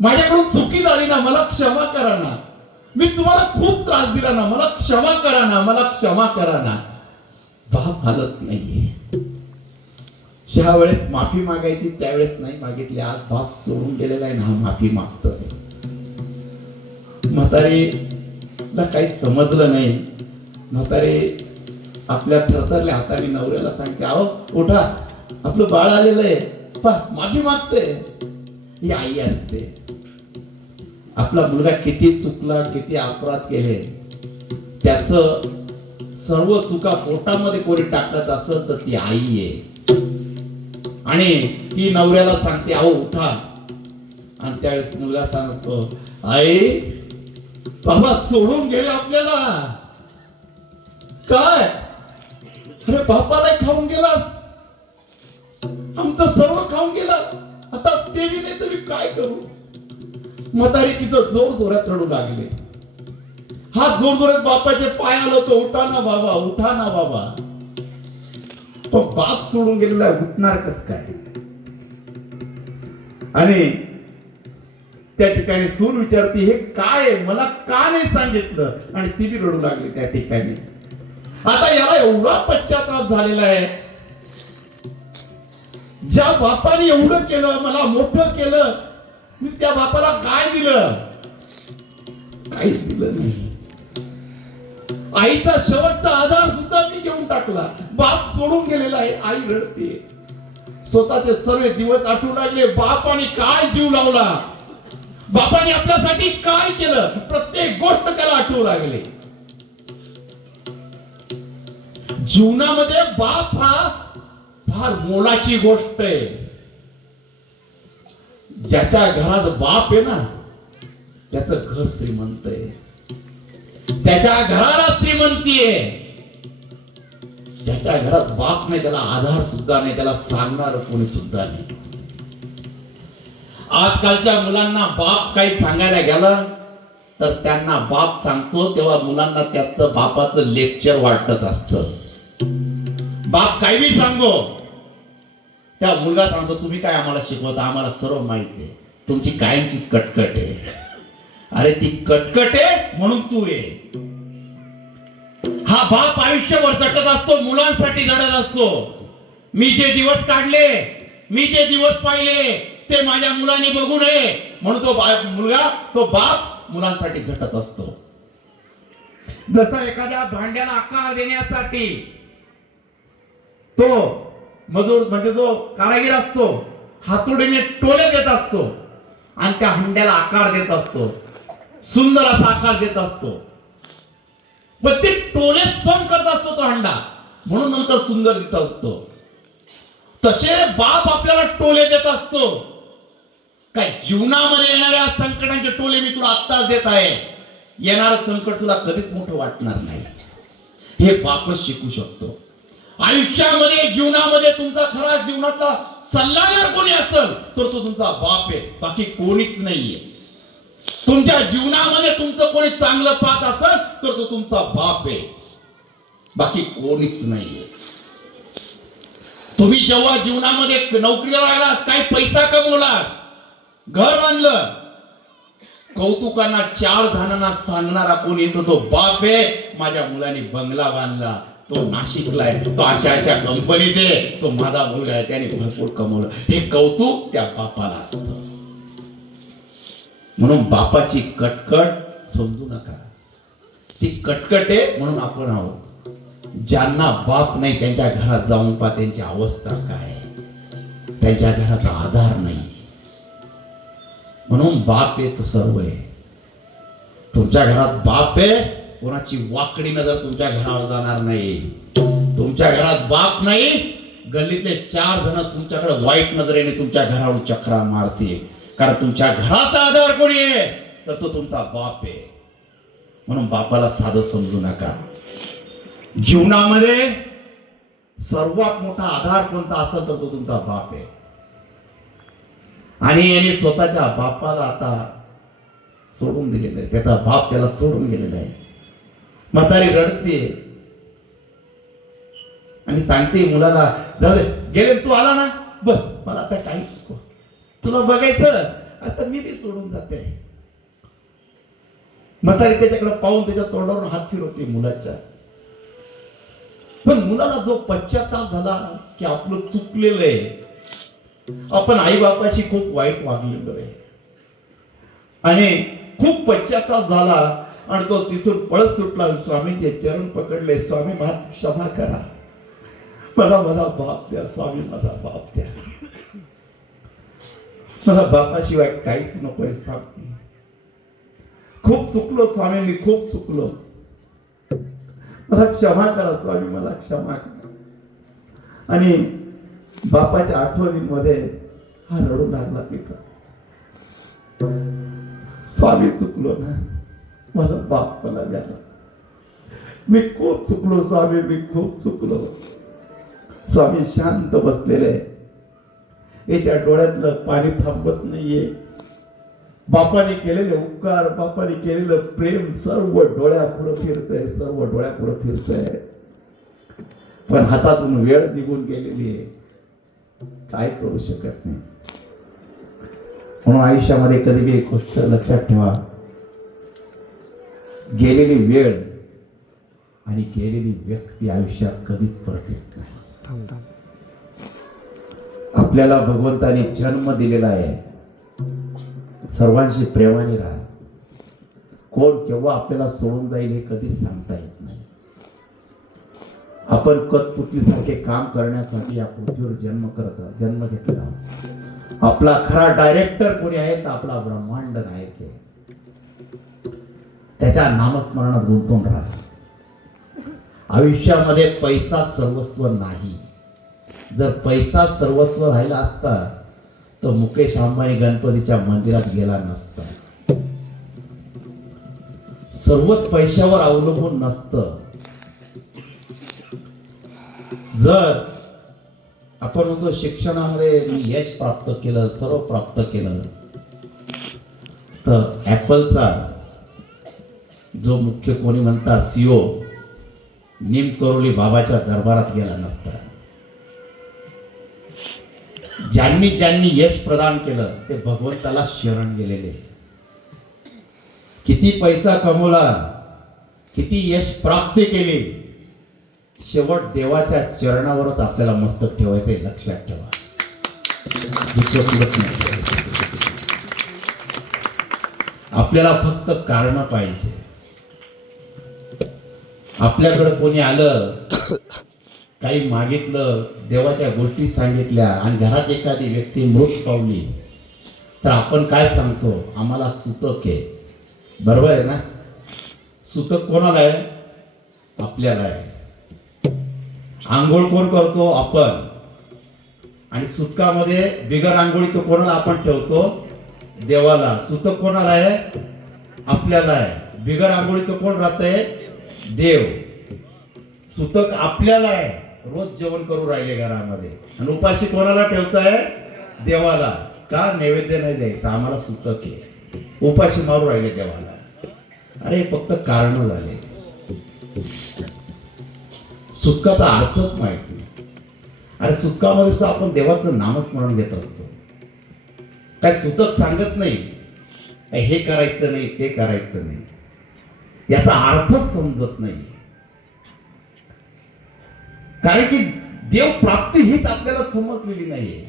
माझ्याकडून चुकी झाली ना, मला क्षमा करा ना, मी तुम्हाला खूप त्रास दिला ना, मला क्षमा करा ना, मला क्षमा करा ना. बाप हालत नाहीये. ज्या वेळेस माफी मागायची त्यावेळेस नाही मागितली. आज बाप सोडून गेलेला आहे ना, माफी मागतोय. म्हातारीला काही समजलं नाही. म्हातारी आपल्या थरथरल्या हाताने नवऱ्याला सांगते, अहो उठा, आपलं बाळ आलेलं आहे, माफी मागते. ही आई असते. आपला मुलगा किती चुकला, किती अपराध केले, त्याच सर्व चुका पोटामध्ये कोणी टाकत असेल तर ती आई आहे. आणि ती नवऱ्याला सांगते, अहो उठा. आणि त्यावेळेस मुलगा सांगतो, आई बाबा सोडून गेले आपल्याला. काय? अरे बापाला खाऊन गेला, आमचं सर्व खाऊन गेला, आता ते बी नाही तर मी काय करू? म्हातारी तिथं जोर जोरात रडू लागले. हात जोर जोरात बापाचे पाय आलो, तो उठा ना बाबा, उठा ना बाबा. तो बाप सोडून गेलेला उठणार कस काय? आणि त्या ठिकाणी सून विचारते, हे काय मला का नाही सांगितलं? आणि ती बी रडू लागली त्या ठिकाणी. आता याला एवढा पश्चाताप झालेला आहे, ज्या बापाने एवढं केलं, मला मोठं केलं, मी त्या बापाला काय दिलं? काहीच दिलं नाही. आईचा शेवटचा आधार सुद्धा मी घेऊन टाकला. बाप सोडून गेलेला आहे. आई रडते. स्वतःचे सर्व दिवस आठवू लागले. बापाने काय जीव लावला, बापाने आपल्यासाठी काय केलं, प्रत्येक गोष्ट त्याला आठवू लागले. जीवनामध्ये बाप हा फार मोलाची गोष्ट आहे. ज्याच्या घरात बाप आहे ना, त्याचं घर श्रीमंत आहे. त्याच्या घराला श्रीमंती आहे. ज्याच्या घरात बाप नाही त्याला आधार सुद्धा नाही, त्याला सांगणार कोणी सुद्धा नाही. आजकालच्या मुलांना बाप काही सांगायला गेलं तर त्यांना बाप सांगतो तेव्हा मुलांना त्याचं बापाचं लेक्चर वाटत असतं. बाप काही बी सांगो, त्या मुलगा सांगतो, तुम्ही काय आम्हाला शिकवता, आम्हाला सर्व माहिती आहे, तुमची कायमचीच कटकट आहे. अरे ती कटकट आहे म्हणून तू आहे. हा बाप आयुष्यभर झटत असतो, मुलांसाठी झटत असतो. मी जे दिवस काढले, मी जे दिवस पाहिले ते माझ्या मुलांनी बघू नये म्हणून तो मुलगा, तो बाप मुलांसाठी झटत असतो. जसं एखाद्या भांड्याला आकार देण्यासाठी तो मजूर म्हणजे जो कारागीर असतो हातोडीने टोले देत असतो आणि त्या हंड्याला आकार देत असतो, सुंदर असा आकार देत असतो. पण ते टोले सण करत असतो तो हंडा, म्हणून नंतर सुंदर दिसत असतो. तसे बाप आपल्याला टोले देत असतो. काय जीवनामध्ये येणाऱ्या संकटांचे टोले मी तुला आत्ताच देत आहे. येणारं संकट तुला कधीच मोठं वाटणार नाही. हे बापच शिकू शकतो. आयुष्यामध्ये जीवनामध्ये तुमचा खरा जीवनाचा सल्लागार कोणी असेल तर तो तुमचा बाप आहे, बाकी कोणीच नाहीये. तुमच्या जीवनामध्ये तुमचं कोणी चांगलं पाहत असेल तर तो तुमचा बाप आहे, बाकी कोणीच नाहीये. तुम्ही जेव्हा जीवनामध्ये नोकरीला लागलात, काही पैसा कमवला, घर बांधलं, कौतुकांना चार जणांना सांगणारा कोणी येतो तो बाप आहे. माझ्या मुलाने बंगला बांधला, तो नाशिकला आहे, तो अशा अशा कंपनीत आहे, तो माझा मुलगा आहे, त्याने भरपूर कमवलं. हे कौतुक त्या बापाला असतं. म्हणून बापाची कटकट समजू नका. ती कटकट आहे म्हणून आपण आहोत. ज्यांना बाप नाही त्यांच्या घरात जाऊन पहा त्यांची अवस्था काय, त्यांच्या घरात आधार नाही. म्हणून बाप येत सर्व आहे. तुमच्या घरात बाप आहे, कोणाची वाकडी नजर तुमच्या घरावर जाणार नाही. तुमच्या घरात बाप नाही, गल्लीतले 4 जण तुमच्याकडे वाईट नजरेने तुमच्या घरावर चक्रा मारतील. कारण तुमच्या घराचा आधार कोणी आहे तर तो तुमचा बाप आहे. म्हणून बापाला साधं समजू नका. जीवनामध्ये सर्वात मोठा आधार कोणता असेल तर तो तुमचा बाप आहे. आणि याने स्वतःच्या बापाला आता सोडून दिलेलं आहे. त्याचा बाप त्याला सोडून गेलेला आहे. म्हातारी रडते आणि सांगते मुलाला, जाऊ दे, गेले तू आला ना, बस मला आता काहीच नको, तुला बघायचं आता मी बी सोडून जाते. म्हातारी त्याच्याकडे पाहून त्याच्या तोंडावरून हात फिरवते मुलाच्या. पण मुलाला जो पश्चाताप झाला की आपलं चुकलेलं आहे, आपण आई बापाशी खूप वाईट वागलेलो आहे आणि खूप पश्चाताप झाला आणि तो तिथून पळत सुटला. स्वामींचे चरण पकडले, स्वामी मला क्षमा करा, मला माझा बाप द्या, स्वामी माझा बाप द्या, मला बापाशिवाय काहीच नकोय स्वामी, खूप चुकलो स्वामी, मी खूप चुकलो, मला क्षमा करा स्वामी, मला क्षमा करा. आणि बापाच्या आठवणींमध्ये हा रडू लागला तिथं. स्वामी चुकलो ना, मला बाप मला द्याला, मी खूप चुकलो स्वामी, मी खूप चुकलो. स्वामी शांत बसलेले, याच्या डोळ्यातलं पाणी थांबत नाहीये. बापाने केलेले उपकार, बापाने केलेलं प्रेम सर्व डोळ्यापुढे फिरतंय, सर्व डोळ्यापुढे फिरतंय. पण हातातून वेळ निघून गेलेली आहे, काय करू शकत नाही. म्हणून आयुष्यामध्ये कधी बी एक गोष्ट लक्षात ठेवा, गेलेली वेळ आणि गेलेली व्यक्ती आयुष्यात कधीच परत येत नाही. आपल्याला भगवंताने जन्म दिलेला आहे, सर्वांशी प्रेमाने राहा. कोण केव्हा आपल्याला सोडून जाईल हे कधीच सांगता येत नाही. आपण कठपुतलीसारखे काम करण्यासाठी या पृथ्वीवर जन्म घेतला. आपला खरा डायरेक्टर कोणी आहे तर आपला ब्रह्मांड नायक आहे. त्याच्या नामस्मरणात गुंतून राहा. आयुष्यामध्ये पैसा सर्वस्व नाही. जर पैसा सर्वस्व राहिला असता तर मुकेश अंबानी गणपतीच्या मंदिरात गेला नसता. सर्वच पैशावर अवलंबून नसतं. जर आपण म्हणतो शिक्षणामध्ये यश प्राप्त केलं, सर्व प्राप्त केलं, तर ऍपलचा जो मुख्य कोणी म्हणतात CEO नीम करोली बाबाच्या दरबारात गेला नसता. ज्यांनी ज्यांनी यश प्रदान केलं ते भगवंताला शरण गेलेले. किती पैसा कमवला, किती यश प्राप्त केले, शेवट देवाच्या चरणावरच आपल्याला मस्तक ठेवायचे, लक्षात ठेवा. आपल्याला फक्त कारण पाहिजे. आपल्याकडे कोणी आलं, काही मागितलं, देवाच्या गोष्टी सांगितल्या आणि घरात एखादी व्यक्ती मृत पावली तर आपण काय सांगतो, आम्हाला सुतक आहे. बरोबर आहे ना? सुतक कोणाला आहे? आपल्याला आहे. आंघोळ कोण करतो? आपण. आणि सुतकामध्ये बिगर आंघोळीचं कोणाला आपण ठेवतो? देवाला. सुतक कोणाला आहे? आपल्याला आहे. बिगर आंघोळीचं कोण राहतंय? देव. सुतक आपल्याला आहे. रोज जेवण करू राहिले घरामध्ये आणि उपाशी कोणाला ठेवताय? देवाला. का? नैवेद्य नाही द्यायचं, आम्हाला सुतक आहे. उपाशी मारू राहिले देवाला. अरे फक्त कारण झाले. सुतकाचा अर्थच माहिती नाही. अरे सुतकामध्ये सुद्धा आपण देवाचं नामस्मरण घेत असतो. काय सुतक सांगत नाही हे करायचं नाही, ते करायचं नाही, याचा अर्थच समजत नाही. कारण की देव प्राप्ती हीच आपल्याला समजलेली नाहीये.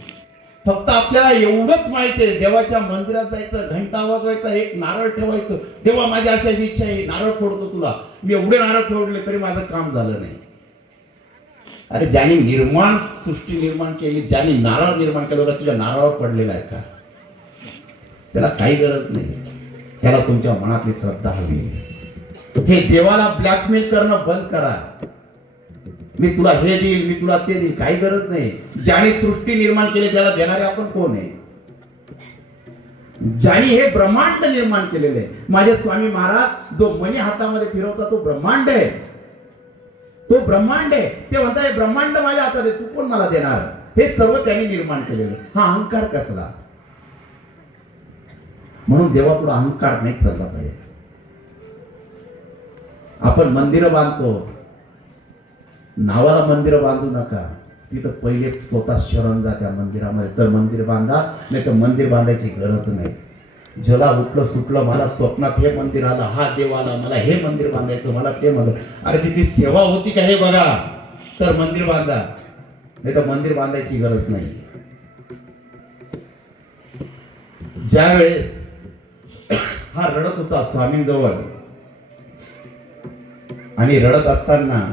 फक्त आपल्याला एवढंच माहिती आहे, देवाच्या मंदिरात जायचं, घंटा वाजवायचा, एक नारळ ठेवायचं, देवा माझी अशी अशी इच्छा आहे, नारळ फोडतो तुला. मी एवढे नारळ फोडले तरी माझं काम झालं नाही. अरे ज्याने सृष्टी निर्माण केली, ज्याने नारळ निर्माण केला, तुझ्या नारळावर पडलेला आहे का? त्याला काही गरज नाही. त्याला तुमच्या मनातली श्रद्धा हवी. हे देवाला ब्लॅकमेल करणं बंद करा. मी तुला हे देईल, मी तुला ते देईल, काही गरज नाही. ज्याने सृष्टी निर्माण केली त्याला देणारे आपण कोण आहे? ज्याने हे ब्रह्मांड निर्माण केलेले आहे. माझे स्वामी महाराज जो मणी हातामध्ये फिरवता तो ब्रह्मांड आहे. तो ब्रह्मांड आहे. ते म्हणतात ब्रह्मांड माझ्या हातात आहे, तू कोण मला देणार? हे सर्व त्यांनी निर्माण केलेलं. हा अहंकार कसला? म्हणून देवापुढे अहंकार नाही चालला पाहिजे. आपण मंदिरं बांधतो, नावाला मंदिर बांधू नका. तिथं पहिले स्वतः शरण जा त्या मंदिरामध्ये, तर मंदिर बांधा. नाही तर मंदिर बांधायची गरज नाही. ज्याला उठलं सुटलं मला स्वप्नात हे मंदिर आलं, हा देव आला, मला हे मंदिर बांधायचं, मला ते मंदिर, अरे तिची सेवा होती का हे बघा, तर मंदिर बांधा. नाही तर मंदिर बांधायची गरज नाही. ज्यावेळेस हा रडत होता स्वामींजवळ, आणि रडत असताना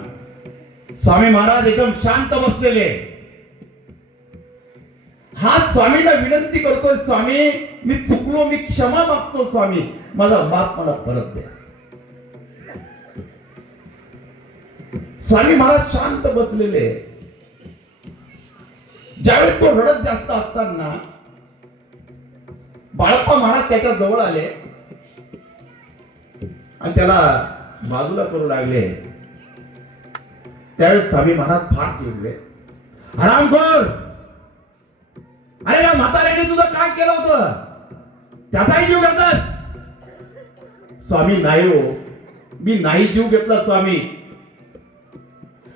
स्वामी महाराज एकदम शांत बसलेले. हा स्वामींना विनंती करतोय, स्वामी मी चुकलो, मी क्षमा मागतो, स्वामी माझा बाप मला परत द्या. स्वामी महाराज शांत बसलेले. ज्यावेळेस तो रडत जास्त असताना बाळप्पा महाराज त्याच्या जवळ आले आणि त्याला बाजूला करू लागले. त्यावेळेस स्वामी महाराज फार चिडले. हरामखोर, अरे या म्हाताऱ्याने तुझं काय केलं होतं, त्याचाही जीव घेतलास? स्वामी नाही हो, मी नाही जीव घेतला स्वामी,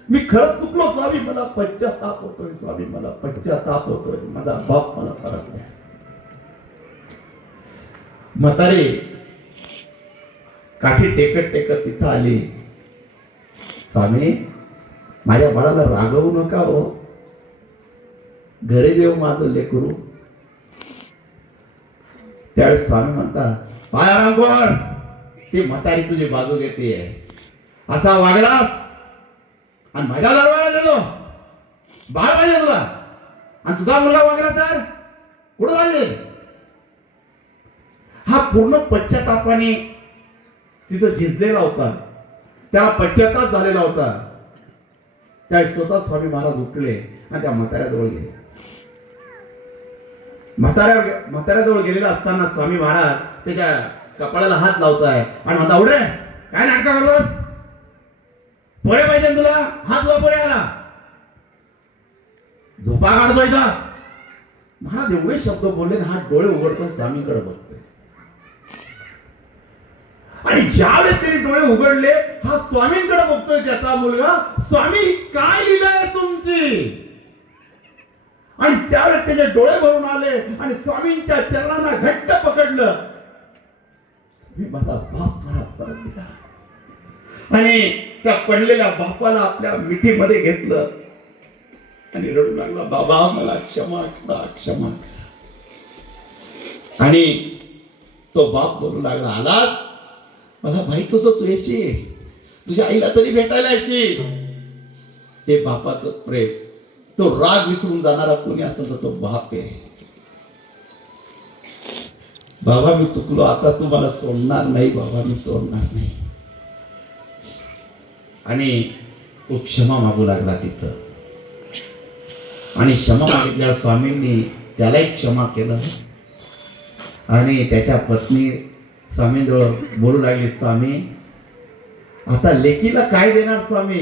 मी खरंच चुकलो स्वामी, मला पश्चाताप होतोय स्वामी, मला पश्चाताप होतोय, माझा बाप मला परत द्या. म्हातारी काठी टेकत टेकत तिथं आली. स्वामी माझ्या बाळाला रागवू नका हो, घरी देव माझं लेकरू. त्यावेळेस स्वामी म्हणतात, पाय आरामखोर, ती म्हातारी तुझी बाजू घेते, असा वागलास आणि माझ्या दरबारात गेलो, बाळ पाहिजे तुला, आणि तुझा मुलगा वागला तर कुठं राहिले? हा पूर्ण पश्चातापाने तिथं झिजलेला होता, त्याला पश्चाताप झालेला होता. त्या स्वतः स्वामी महाराज उठले आणि त्या म्हाताऱ्याजवळ गेले. म्हाताऱ्याजवळ गेलेला असताना स्वामी महाराज त्याच्या कपाळाला हात लावताय आणि म्हणता, उडे काय नाटक करतोस, पोळे पाहिजे तुला, हात वा पोळे आला, झोपा काढतोय का? महाराज एवढे शब्द बोलले, हात डोळे उघडतो स्वामीकडे बघतोय. आणि ज्यावेळेस त्यांनी डोळे उघडले, हा स्वामींकडे बघतोय त्याचा मुलगा. स्वामी काय लिहिलंय तुमची? आणि त्यावेळेस त्याचे डोळे भरून आले आणि स्वामींच्या चरणांना घट्ट पकडलं. स्वामी माझा बाप मला परत दिला. आणि त्या पडलेल्या बापाला आपल्या मिठीमध्ये घेतलं आणि रडू लागला, बाबा मला क्षमा करा, क्षमा करा. आणि तो बाप बोलू लागला, आलात, मला माहित होतं तू येशील, तुझ्या आईला तरी भेटायला येशील. ते बापाचं प्रेम, तो राग विसरून जाणारा कोणी असेल तर तो बाप आहे. बाबा मी चुकलो, आता तू मला सोडणार नाही, बाबा मी सोडणार नाही. आणि तो क्षमा मागू लागला तिथं. आणि क्षमा मागितल्यावर स्वामींनी त्यालाही क्षमा केलं. आणि त्याच्या पत्नी स्वामींजवळ बोलू लागली, स्वामी आता लेकीला काय देणार स्वामी?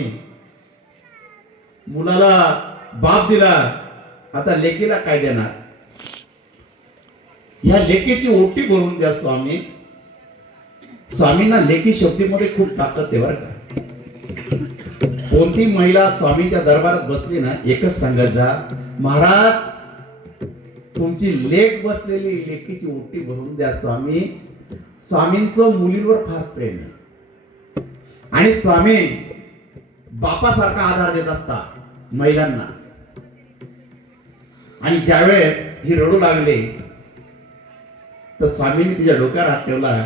मुलाला बाप दिला, आता लेकीला काय देणार? ह्या लेकीची ओटी भरून द्या स्वामी. स्वामींना लेकी शब्दीमध्ये खूप ताकद आहे बरं का. कोणती महिला स्वामींच्या दरबारात बसली ना, एकच सांगत जा, महाराज तुमची लेक बसलेली लेकीची ओटी भरून द्या स्वामी. स्वामींचं मुलींवर फार प्रेम आहे आणि स्वामी बापासारखा आधार देत असतात महिलांना. आणि ज्यावेळेस ही रडू लागले तर स्वामींनी तिच्या डोक्यावर हात ठेवला,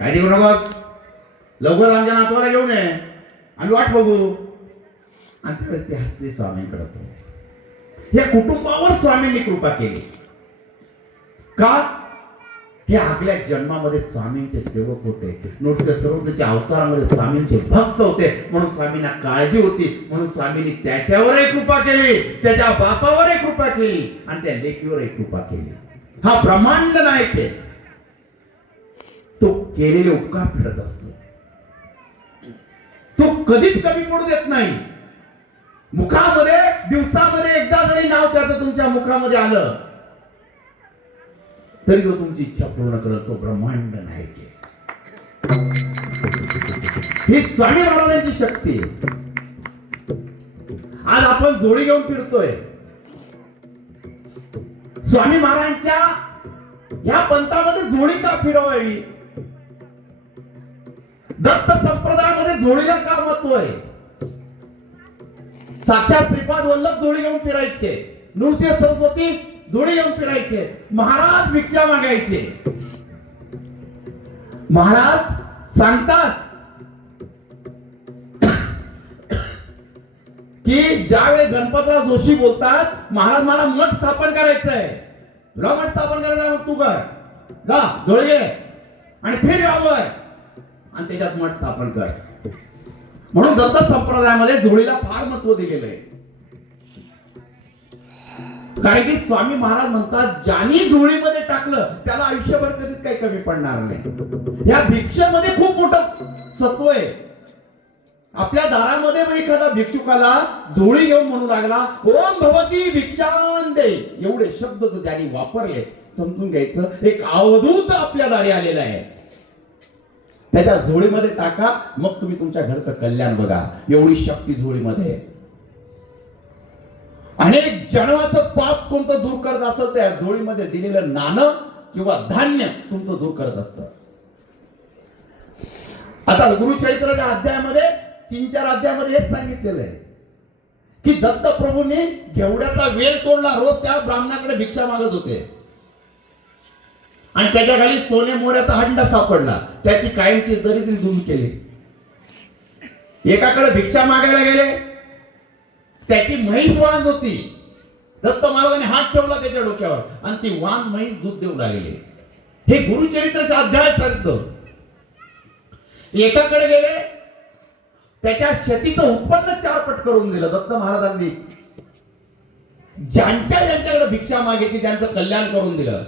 काळजी करू नकोस, लवकर आमच्या नातवाला घेऊन ये, आम्ही वाट बघू. आणि त्यावेळेस ती हसली स्वामींकडे. या कुटुंबावर स्वामींनी कृपा केली. का? हे आपल्या जन्मामध्ये स्वामींचे सेवक होते, नुसते सर्वच्या अवतारामध्ये स्वामींचे भक्त होते, म्हणून स्वामींना काळजी होती, म्हणून स्वामींनी त्याच्यावरही कृपा केली, त्याच्या बापावरही कृपा केली आणि त्या लेकीवरही कृपा केली. हा ब्रह्मांड नायक आहे, तो केलेले उपकार फेडत असतो, तो कधीच कमी पडू देत नाही. मुखामध्ये दिवसामध्ये एकदा जरी नाव त्याचं तुमच्या मुखामध्ये आलं तरी तो तुमची इच्छा पूर्ण करत, तो ब्रह्मांड नायक आहे. ही स्वामी महाराजांची शक्ती आहे. आज आपण जोडी घेऊन फिरतोय. स्वामी महाराजांच्या या पंथामध्ये जोडी का फिरवावी? दत्त संप्रदायामध्ये जोडीला का महत्व आहे? साक्षात श्रीपाद वल्लभ जोडी घेऊन फिरायचे, नृसिंह सरस्वती जोडी घेऊन फिरायचे, महाराज भिक्षा मागायचे. महाराज सांगतात की ज्यावेळेस गणपतराव जोशी बोलतात, महाराज मला मठ स्थापन करायचंय, तुला मठ स्थापन करायचं मग तू कर, जा जोडी घे आणि फिर यावर आणि त्याच्यात मठ स्थापन कर. म्हणून दत्त संप्रदायामध्ये जोडीला फार महत्व दिलेलं आहे. कारण की स्वामी महाराज म्हणतात, ज्यांनी झोळीमध्ये टाकलं त्याला आयुष्यभर कधीच काही कमी पडणार नाही. या भिक्षेमध्ये खूप मोठं सत्व आहे. आपल्या दारामध्ये एखादा भिक्षुकाला झोळी घेऊन म्हणू लागला, ओम भगवती भिक्षान दे, एवढे शब्द जर ज्यांनी वापरले, समजून घ्यायचं एक अवधूत आपल्या दारी आलेला आहे. त्याच्या झोळीमध्ये टाका, मग तुम्ही तुमच्या घरचं कल्याण बघा. एवढी शक्ती झोळीमध्ये. अनेक जन्माचं पाप कोणतं दूर करत असेल, त्या झोळीमध्ये दिलेलं नाणं किंवा धान्य तुमचं दूर करत असतं. आता गुरुचरित्राच्या अध्यायामध्ये 3-4 अध्यायामध्ये हेच सांगितलेलं आहे की दत्त प्रभूंनी घेवड्याचा वेल तोडला. रोज त्या ब्राह्मणाकडे भिक्षा मागत होते आणि त्याच्या खाली सोने मोऱ्याचा हंडा सापडला. त्याची कायमची दरिद्री दूर केली. एकाकडे भिक्षा मागायला गेले, त्याची म्हैस वांज होती. दत्त महाराजांनी हात ठेवला त्याच्या डोक्यावर आणि ती वांज म्हैस दूध देऊ लागली. हे गुरुचरित्राचा अध्याय सांगतो. एकाकडे गेले, त्याच्या शेतीचं उत्पन्न 4 पट करून दिलं दत्त महाराजांनी. ज्यांच्याकडे भिक्षा मागितली त्यांचं कल्याण करून दिलं.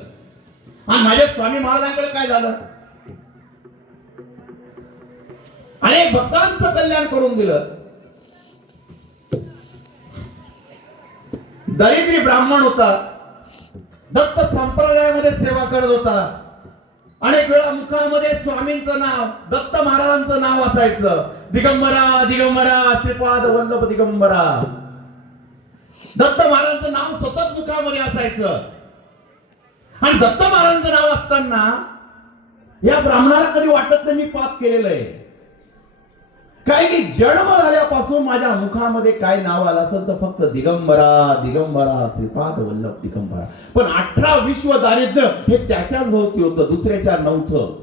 आणि माझ्या स्वामी महाराजांकडे काय झालं? अनेक भक्तांचं कल्याण करून दिलं. दरिद्री ब्राह्मण होता, दत्त संप्रदायामध्ये सेवा करत होता. अनेक वेळा मुखामध्ये स्वामींचं नाव, दत्त महाराजांचं नाव असायचं, दिगंबरा दिगंबरा श्रीपाद वल्लभ दिगंबरा. दत्त महाराजांचं नाव सतत मुखामध्ये असायचं. आणि दत्त महाराजांचं नाव असताना या ब्राह्मणाला कधी वाटत नाही मी पाप केलेलं आहे. काय की जन्म झाल्यापासून माझ्या मुखामध्ये काय नाव आलं असेल तर फक्त दिगंबरा दिगंबरा श्रीपाद वल्लभ दिगंबरा. पण 18 विश्व दारिद्र्य हे त्याच्याच भोवती होतं, दुसऱ्याच्या नव्हतं.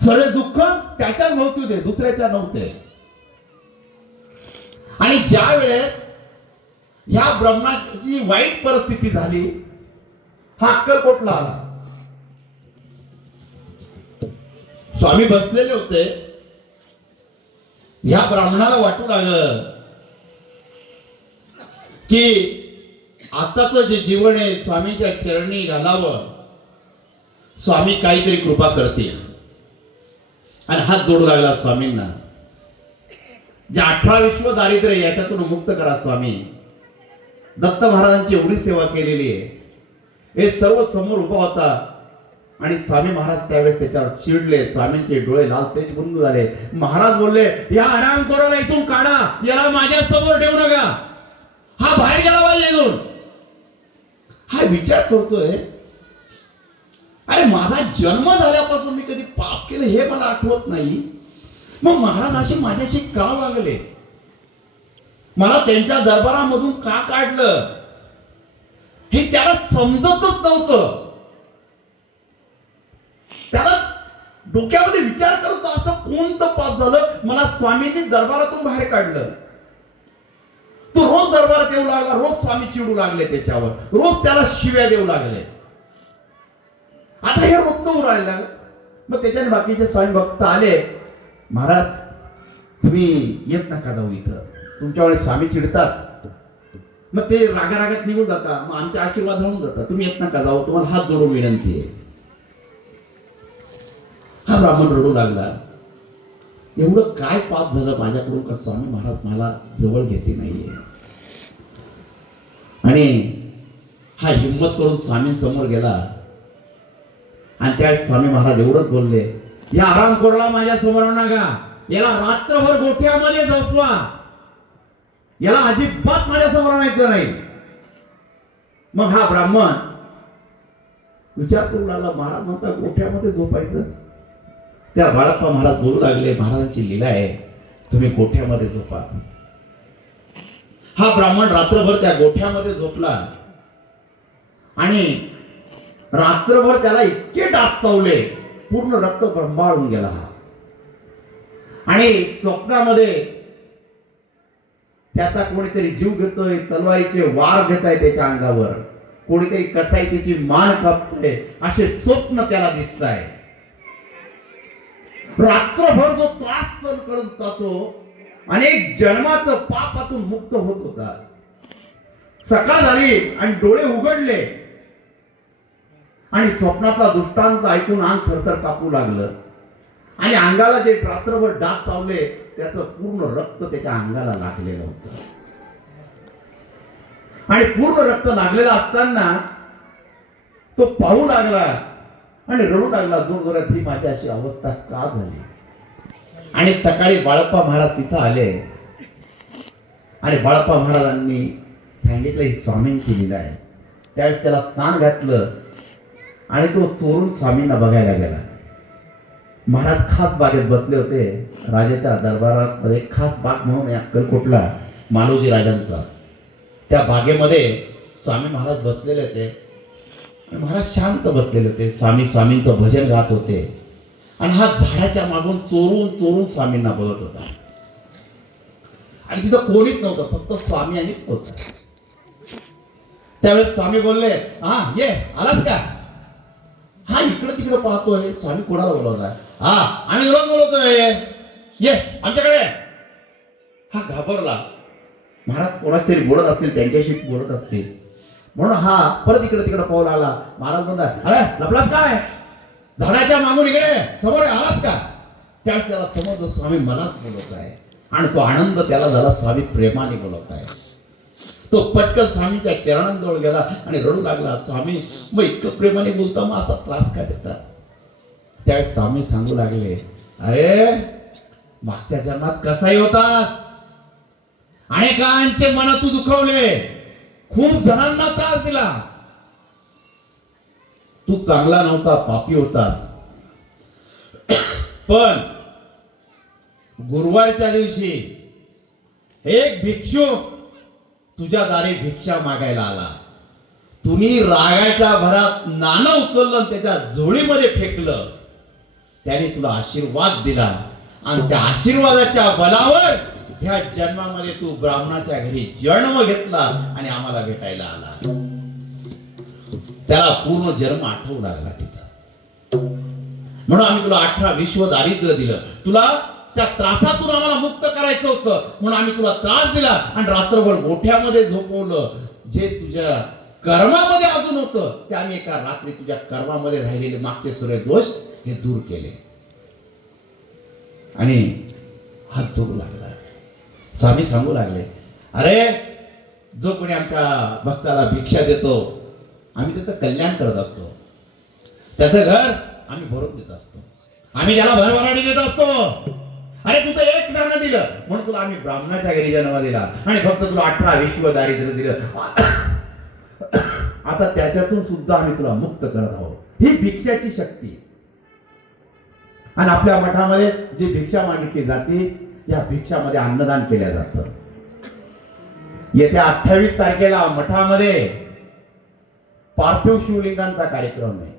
सगळे दुःख त्याच्याच भोवती होते, दुसऱ्याच्या नव्हते. आणि ज्या वेळेस ह्या ब्रह्माची वाईट परिस्थिती झाली, हा अक्कलकोटला आला. स्वामी बसलेले होते. ह्या ब्राह्मणाला वाटू लागलं की आताच जे जीवन आहे स्वामींच्या चरणी घालावं, स्वामी काहीतरी कृपा करतील. आणि हात जोडू लागला स्वामींना. जे 18 विश्व दारिद्र्य याच्यातून मुक्त करा स्वामी. दत्त महाराजांची एवढी सेवा केलेली आहे. हे सर्व समोर उभा होता आणि स्वामी महाराज त्यावेळेस त्याच्यावर चिडले. स्वामींचे डोळे लाल तेज बंद झाले. महाराज बोलले, या आराम करोला इथून काढा, याला माझ्या समोर ठेवू नका, हा बाहेर गेला पाहिजे इथून. हा विचार करतोय, अरे माझा जन्म झाल्यापासून मी कधी पाप केलं हे मला आठवत नाही. मग महाराज असे माझ्याशी का वागले? मला त्यांच्या दरबारामधून का काढलं हे त्याला समजतच नव्हतं. त्याला डोक्यामध्ये विचार करतो, असं कोणतं पाप झालं मला स्वामींनी दरबारातून बाहेर काढलं. तो रोज दरबारात येऊ लागला, रोज स्वामी चिडू लागले त्याच्यावर, रोज त्याला शिव्या देऊ लागले. आता हे रोजचं होऊ राहिलं. मग त्याच्याने बाकीचे स्वामी भक्त आले, महाराज तुम्ही येत नका जाऊ इथं, तुमच्या वेळेस स्वामी चिडतात. मग ते रागारागात निघून जातात, मग आमचे आशीर्वाद होऊन जातात, तुम्ही येत नका जाऊ, तुम्हाला हात जोडून विनंती आहे. हा ब्राह्मण रडू लागला, एवढं काय पाप झालं माझ्याकडून का स्वामी महाराज मला जवळ घेते नाहीये. आणि हा हिम्मत करून स्वामी समोर गेला आणि त्यावेळेस स्वामी महाराज एवढंच बोलले, या आरामखोरला माझ्या समोर नका, याला रात्रभर गोठ्यामध्ये झोपवा, याला अजिबात माझ्या समोर आणायचं नाही. मग हा ब्राह्मण विचार करू लागला, महाराज म्हणता गोठ्यामध्ये झोपायचं. त्या बाळप्पा महाराज बोलू लागले, महाराजांची लीला आहे, तुम्ही गोठ्यामध्ये झोपा. हा ब्राह्मण रात्रभर त्या गोठ्यामध्ये झोपला आणि रात्रभर त्याला इतके डास चावले, पूर्ण रक्त ब्रंबाळून गेला. हा आणि स्वप्नामध्ये त्याचा कोणीतरी जीव घेतोय, तलवारीचे वार घेत आहे त्याच्या अंगावर, कोणीतरी कसाई त्याची मान कापतोय, असे स्वप्न त्याला दिसत आहे. रात्रभर जो त्रास सहन करत होता तो अनेक जन्माचं पापातून मुक्त होत होता. सकाळ झाली आणि डोळे उघडले आणि स्वप्नाचा दृष्टांत ऐकून अंग थरथर कापू लागलं आणि अंगाला जे रात्रभर डाग चावले त्याचं पूर्ण रक्त त्याच्या अंगाला लागलेलं होतं. आणि पूर्ण रक्त लागलेलं असताना तो पाहू लागला आणि रडू लागला जोरजोरात, ही माझी अशी अवस्था का झाली. आणि सकाळी बाळप्पा महाराज तिथं आले आणि बाळप्पा महाराजांनी सांगितलं ही स्वामींची लीला आहे. त्यावेळेस त्याला स्नान घातलं आणि तो चोरून स्वामींना बघायला गेला. महाराज खास बागेत बसले होते, राजाच्या दरबारात एक खास बाग म्हणून आहे अक्कलकोटला मालोजी राजांचा. त्या बागेमध्ये स्वामी महाराज बसलेले होते. महाराज शांत बसलेले होते, स्वामींचं भजन गात होते आणि हा झाडाच्या मागून चोरून चोरून स्वामींना बघत होता. आणि तिथं कोणीच नव्हतं, फक्त स्वामी आणि होता. त्यावेळेस स्वामी बोलले, हा ये आलात का. हा इकडे तिकडे पाहतोय, स्वामी कोणाला बोलवताय. हा आम्ही रोज बोलवतोय, ये आमच्याकडे. हा घाबरला, महाराज कोणाच तरी बोलत असतील, त्यांच्याशी बोलत असतील म्हणून हा परत इकडे तिकडे पाहू लागला. महाराज म्हणतात, अरे लपलात काय, झाडाच्या मागून इकडे समोर आलात का. त्यावेळेस त्याला समजलं स्वामी मलाच बोलत आहे आणि तो आनंद त्याला झाला, स्वामी प्रेमाने बोलत आहे. तो पटकन स्वामीच्या चरणांजवळ गेला आणि रडू लागला, स्वामी मग इतकं प्रेमाने बोलता मग असा त्रास काय देतात. त्यावेळेस स्वामी सांगू लागले, अरे मागच्या जन्मात कसाही होतास, अनेकांचे मन तू दुखवले, खूप जणांना त्रास दिला, तू चांगला नव्हता, पापी होतास. पण गुरुवारच्या दिवशी एक भिक्षुक तुझ्या दारी भिक्षा मागायला आला. तुम्ही रागाच्या भरात नाणं उचललं आणि त्याच्या झोळीमध्ये फेकलं. त्याने तुला आशीर्वाद दिला आणि त्या आशीर्वादाच्या बलावर ह्या जन्मामध्ये तू ब्राह्मणाच्या घरी जन्म घेतला आणि आम्हाला भेटायला आला. त्याला पूर्ण जन्म आठवू लागला तिथं. म्हणून आम्ही तुला 18 विश्व दारिद्र्य दिलं, तुला त्या त्रासातून आम्हाला मुक्त करायचं होतं म्हणून आम्ही तुला त्रास दिला आणि रात्रभर गोठ्यामध्ये झोपवलं. जे तुझ्या कर्मामध्ये अजून होतं ते आम्ही एका रात्री तुझ्या कर्मामध्ये राहिलेले मागचे सर्व दोष हे दूर केले. आणि हात जोडू लागला. स्वामी सांगू लागले, अरे जो कोणी आमच्या भक्ताला भिक्षा देतो आम्ही त्याचं कल्याण करत असतो, त्याचं घर आम्ही भरून देत असतो, आम्ही त्याला भरभराटी देत असतो. अरे तू तर एक दान दिलं म्हणून तुला आम्ही ब्राह्मणाच्या घरी जन्म दिला आणि फक्त तुला 18 विश्व दारिद्र्य दिलं. आता त्याच्यातून सुद्धा आम्ही तुला मुक्त करत आहोत. ही भिक्षाची शक्ती. आणि आपल्या मठामध्ये जी भिक्षा मागितली जाते या भिक्षामध्ये अन्नदान केलं जातं. येत्या 28 तारखेला मठामध्ये पार्थिव शिवलिंगांचा कार्यक्रम आहे.